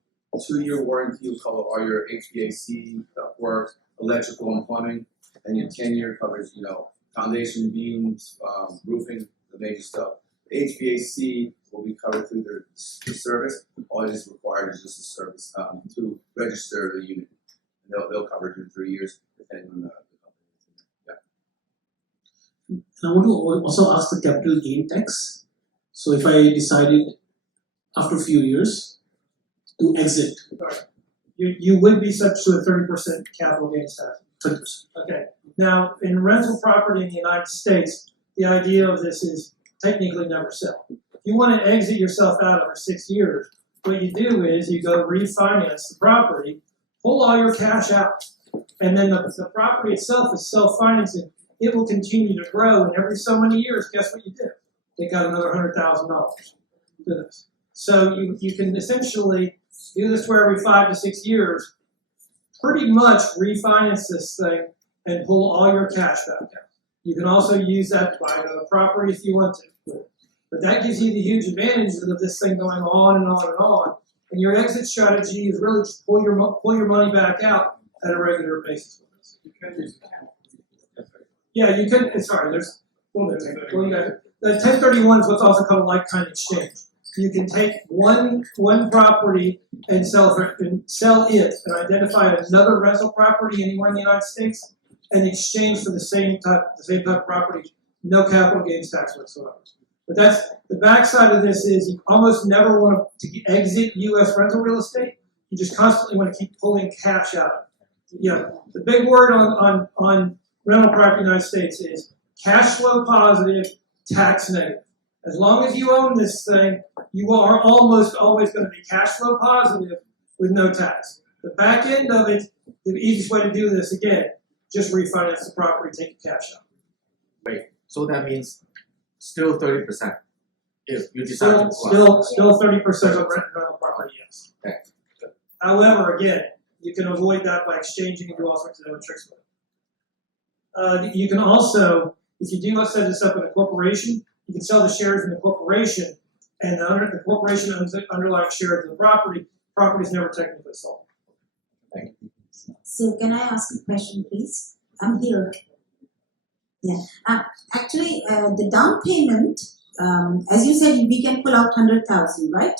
2 year warranty will cover all your HVAC work, electrical and plumbing, and your 10-year covers, foundation, beams, roofing, the major stuff. The HVAC will be covered through the service. All it is required is just a service to register the unit. And they'll cover it in 3 years, depending on the company. Yeah. And I want to also ask the capital gain tax. So if I decided after a few years to exit, You would be subject to a 30% capital gains tax. 30%. Okay. Now, in rental property in the United States, the idea of this is technically never sell. If you want to exit yourself out over 6 years, what you do is you go refinance the property, pull all your cash out, and then the property itself is self-financing. It will continue to grow, and every so many years, guess what you did? They got another $100,000 to this. So you can essentially do this for every 5 to 6 years, pretty much refinance this thing and pull all your cash back out. You can also use that to buy another property if you want to. But that gives you the huge advantage of this thing going on and on and on And your exit strategy is really just pull your money back out at a regular basis. You can use it. Yeah, you could. Sorry, there's. Well, you got it. The 1031 is what's also called a like-kind exchange. You can take one property and sell it and identify another rental property anywhere in the United States and exchange for the same type of property, no capital gains tax whatsoever. But that's the backside of this is you almost never want to exit U.S. rental real estate. You just constantly want to keep pulling cash out of it. You know, the big word on rental property in the United States is cash flow positive, tax negative. As long as you own this thing, you are almost always going to be cash flow positive with no tax. The back end of it, the easiest way to do this, again, just refinance the property, take your cash out. Wait, so that means still 30% if you decide Still 30% of rental property, yes. Okay. However, again, you can avoid that by exchanging and do all sorts of other tricks with it. You can also, if you do set this up in a corporation, you can sell the shares in the corporation, and the corporation owns the underlying shares of the property. Property is never technically sold. So can I ask a question, please? I'm here. Yeah. Actually, the down payment, as you said, we can pull out 100,000, right?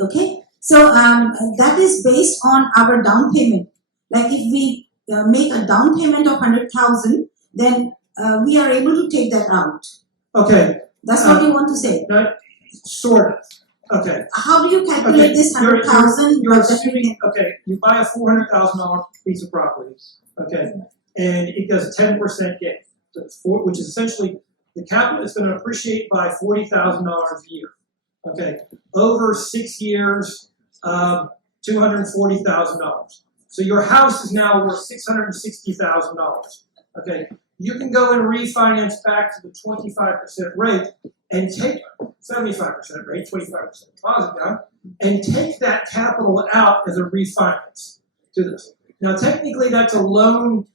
Okay. So that is based on our down payment. Like if we make a down payment of 100,000, then we are able to take that out. Okay. That's what you want to say. Sort of. Okay. How do you calculate this 100,000? You're assuming, okay, you buy a $400,000 piece of property, okay, and it does 10% gain, which is essentially the capital is going to appreciate by $40,000 a year, okay, over 6 years, $240,000. So your house is now worth $660,000, okay. You can go and refinance back to the 25% rate and take 75% rate, 25% deposit down, and take that capital out as a refinance to this. Now, technically, that's a loan.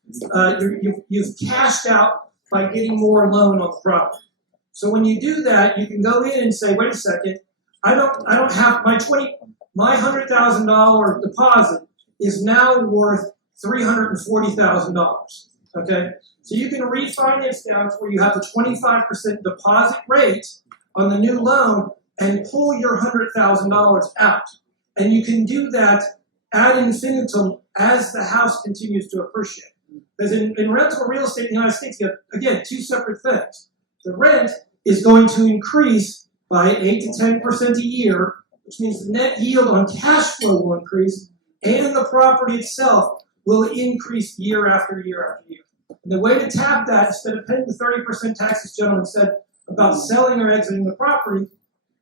You've cashed out by getting more loan on the property. So when you do that, you can go in and say, wait a second, I don't have my $100,000 deposit is now worth $340,000. Okay. So you can refinance down to where you have the 25% deposit rate on the new loan and pull your $100,000 out. And you can do that ad infinitum as the house continues to appreciate. Because in rental real estate in the United States, you have, again, two separate things. The rent is going to increase by 8 to 10% a year, which means the net yield on cash flow will increase, and the property itself will increase year after year after year. And the way to tap that, instead of paying the 30% tax this gentleman said about selling or exiting the property,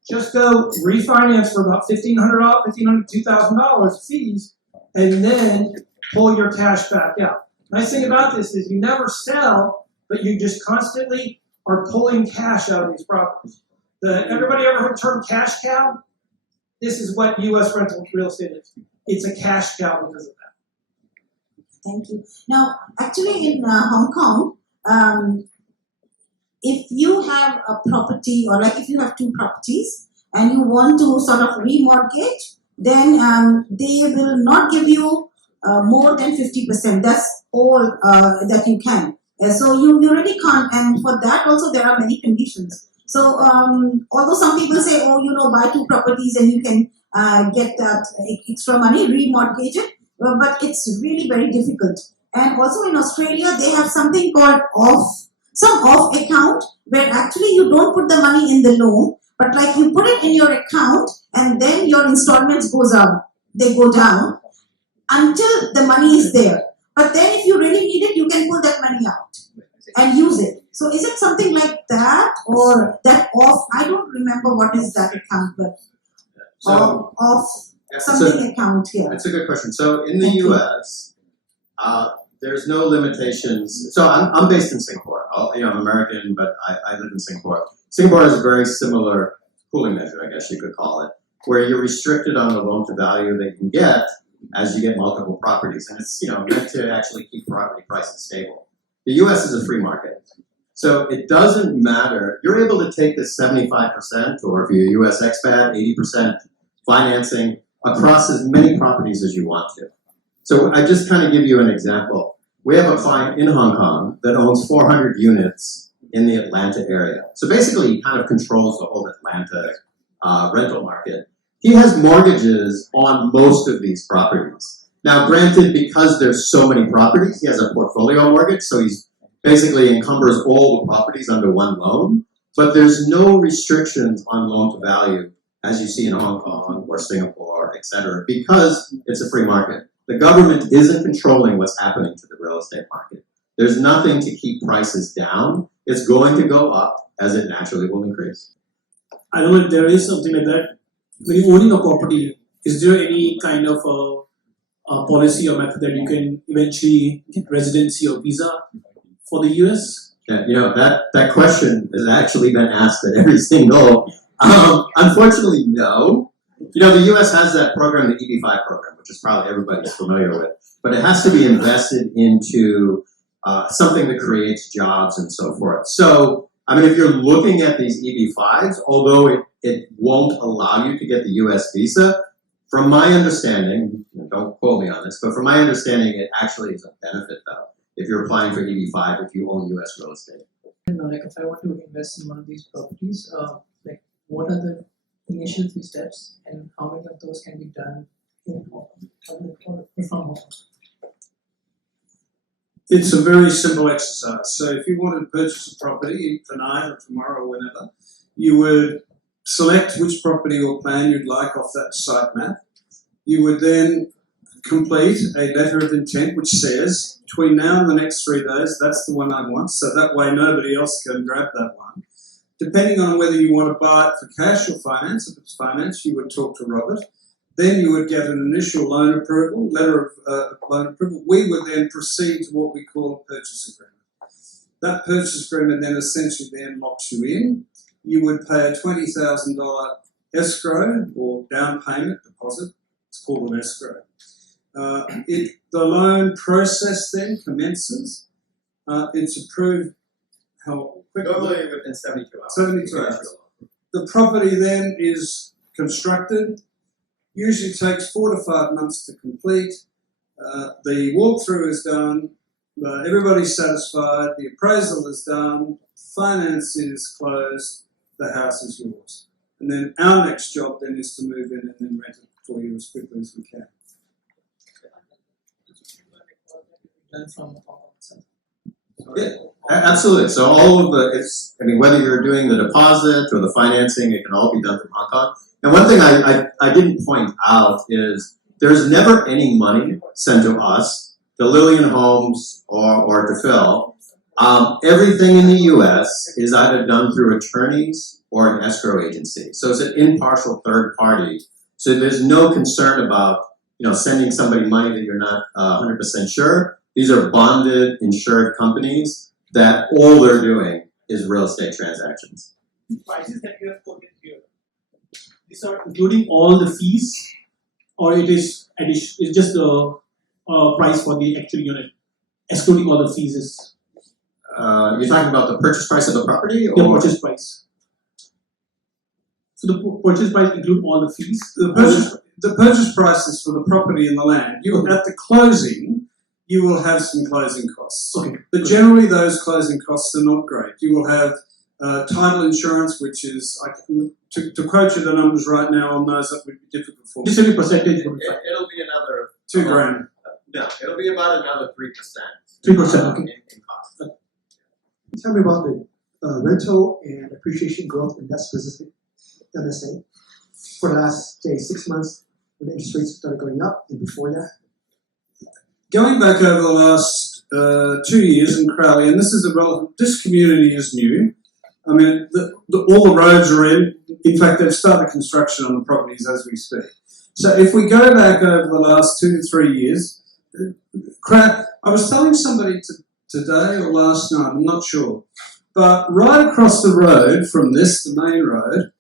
just go refinance for about $1,500, $2,000 fees, and then pull your cash back out. Nice thing about this is you never sell, but you just constantly are pulling cash out of these properties. Everybody ever heard the term cash cow? This is what U.S. rental real estate is. It's a cash cow because of that. Thank you. Now, actually in Hong Kong, if you have a property or like if you have two properties and you want to sort of remortgage, then they will not give you more than 50%. That's all that you can. So you really can't, and for that also there are many conditions. So although some people say, oh, buy two properties and you can get that extra money, remortgage it, but it's really very difficult. And also in Australia, they have something called off account, where actually you don't put the money in the loan, but like you put it in your account and then your installments they go down until the money is there. But then if you really need it, you can pull that money out and use it. So is it something like that or that off? I don't remember what is that account, but account here. That's a good question. So in the U.S., there's no limitations. So I'm based in Singapore. I'm American, but I live in Singapore. Singapore has a very similar cooling measure, I guess you could call it, where you're restricted on the loan to value that you can get as you get multiple properties, and it's meant to actually keep property prices stable. The U.S. is a free market, so it doesn't matter. You're able to take this 75%, or if you're a U.S. expat, 80% financing across as many properties as you want to. So I just kind of give you an example. We have a client in Hong Kong that owns 400 units in the Atlanta area. So basically he kind of controls the whole Atlanta rental market. He has mortgages on most of these properties. Now granted, because there's so many properties, he has a portfolio mortgage, so he's basically encumbers all the properties under one loan, but there's no restrictions on loan to value as you see in Hong Kong or Singapore, etc., because it's a free market. The government isn't controlling what's happening to the real estate market. There's nothing to keep prices down. It's going to go up as it naturally will increase. I don't know if there is something like that. When you're owning a property, is there any kind of a policy or method that you can eventually get residency or visa for the US? Yeah, you know, that question has actually been asked at every single, unfortunately, no. You know, the US has that program, the EB-5 program, which is probably everybody's familiar with, but it has to be invested into something that creates jobs and so forth. So, I mean, if you're looking at these EB-5s, although it won't allow you to get the US visa, from my understanding, don't quote me on this, but from my understanding, it actually is a benefit though, if you're applying for EB-5, if you own US real estate. Like if I want to invest in one of these properties, like what are the initial few steps and how many of those can be done in Hong Kong, from Hong Kong? It's a very simple exercise. So if you wanted to purchase a property tonight or tomorrow or whenever, you would select which property or plan you'd like off that site map. You would then complete a letter of intent which says, between now and the next 3 days, that's the one I want, so that way nobody else can grab that one. Depending on whether you want to buy it for cash or finance, if it's finance, you would talk to Robert. Then you would get an initial loan approval, letter of loan approval. We would then proceed to what we call a purchase agreement. That purchase agreement then essentially then locks you in. You would pay a $20,000 escrow or down payment deposit. It's called an escrow. The loan process then commences. It's approved how quickly? Normally within 72 hours. 72 hours. The property then is constructed. Usually takes 4 to 5 months to complete. The walkthrough is done. Everybody's satisfied. The appraisal is done. Finance is closed. The house is yours. And then our next job then is to move in and then rent it for you as quickly as we can. Yeah, absolutely. So all of I mean, whether you're doing the deposit or the financing, it can all be done from Hong Kong. And one thing I didn't point out is there's never any money sent to us, to Lillian Homes or to Phil. Everything in the US is either done through attorneys or an escrow agency. So it's an impartial third party. So there's no concern about, sending somebody money that you're not 100% sure. These are bonded, insured companies that all they're doing is real estate transactions. Prices that you have quoted here, these are including all the fees, or it's just the price for the actual unit, excluding all the fees. You're talking about the purchase price of the property? The purchase price. So the purchase price include all the fees? The purchase price is for the property and the land. At the closing, you will have some closing costs. Okay. But generally those closing costs are not great. You will have title insurance, which is, to quote you the numbers right now on those, that would be difficult for me. This will be percentage. It'll be another $2,000. No, it'll be about another 3%. 3%, okay. In cost. Tell me about the rental and appreciation growth in that specific MSA for the last, say, 6 months when the interest rates started going up and before that. Going back over the last 2 years in Crowley, and this community is new. I mean, all the roads are in. In fact, they've started construction on the properties as we speak. So if we go back over the last 2 to 3 years, I was telling somebody today or last night, I'm not sure, but right across the road from this, the main road,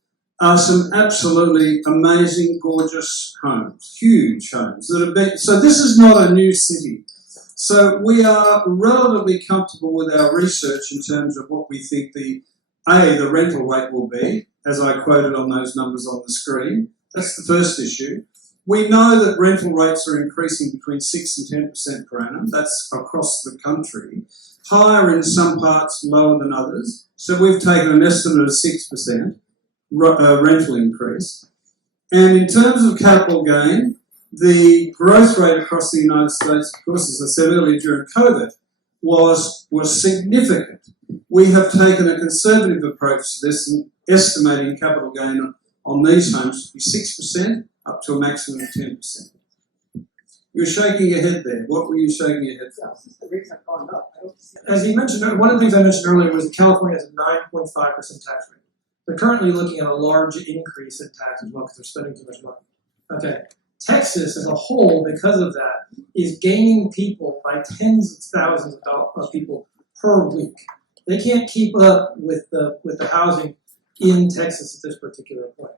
are some absolutely amazing, gorgeous homes, huge homes that have been. So this is not a new city. So we are relatively comfortable with our research in terms of what we think the rental rate will be, as I quoted on those numbers on the screen. That's the first issue. We know that rental rates are increasing between 6 and 10% per annum. That's across the country. Higher in some parts, lower than others. So we've taken an estimate of 6% rental increase. And in terms of capital gain, the growth rate across the United States, of course, as I said earlier, during COVID, was significant. We have taken a conservative approach to this and estimating capital gain on these homes to be 6% up to a maximum of 10%. You're shaking your head there. What were you shaking your head for? The rates have gone up. I don't see. As you mentioned, one of the things I mentioned earlier was that California has a 9.5% tax rate. They're currently looking at a large increase in tax as well because they're spending too much money. Okay, Texas as a whole, because of that, is gaining people by tens of thousands of people per week. They can't keep up with the housing in Texas at this particular point.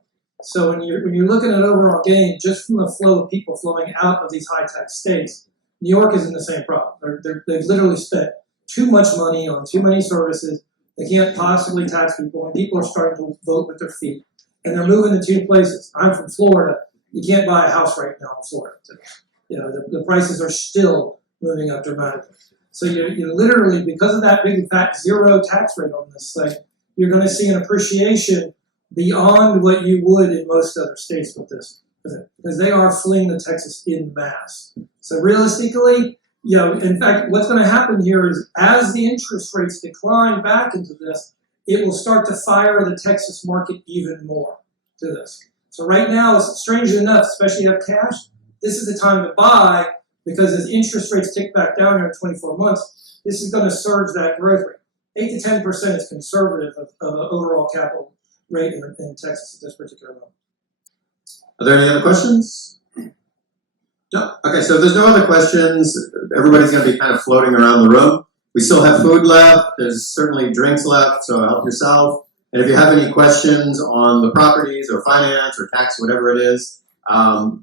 So when you're looking at overall gain, just from the flow of people flowing out of these high tax states, New York is in the same problem. They've literally spent too much money on too many services. They can't possibly tax people, and people are starting to vote with their feet. And they're moving to two places. I'm from Florida. You can't buy a house right now in Florida. You know, the prices are still moving up dramatically. So you're literally, because of that big fat zero tax rate on this thing, you're going to see an appreciation beyond what you would in most other states with this, because they are fleeing to Texas in mass. So realistically, you know, in fact, what's going to happen here is as the interest rates decline back into this, it will start to fire the Texas market even more to this. So right now, strangely enough, especially if you have cash, this is the time to buy, because as interest rates tick back down here in 24 months, this is going to surge that growth rate. 8 to 10% is conservative of an overall capital rate in Texas at this particular moment. Are there any other questions? No? Okay, so if there's no other questions, everybody's going to be kind of floating around the room. We still have food left. There's certainly drinks left, so help yourself. And if you have any questions on the properties or finance or tax, whatever it is,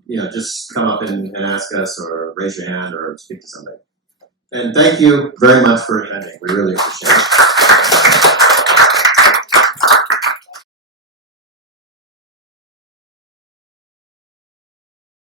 you know, just come up and ask us or raise your hand or speak to somebody. And thank you very much for attending. We really appreciate it.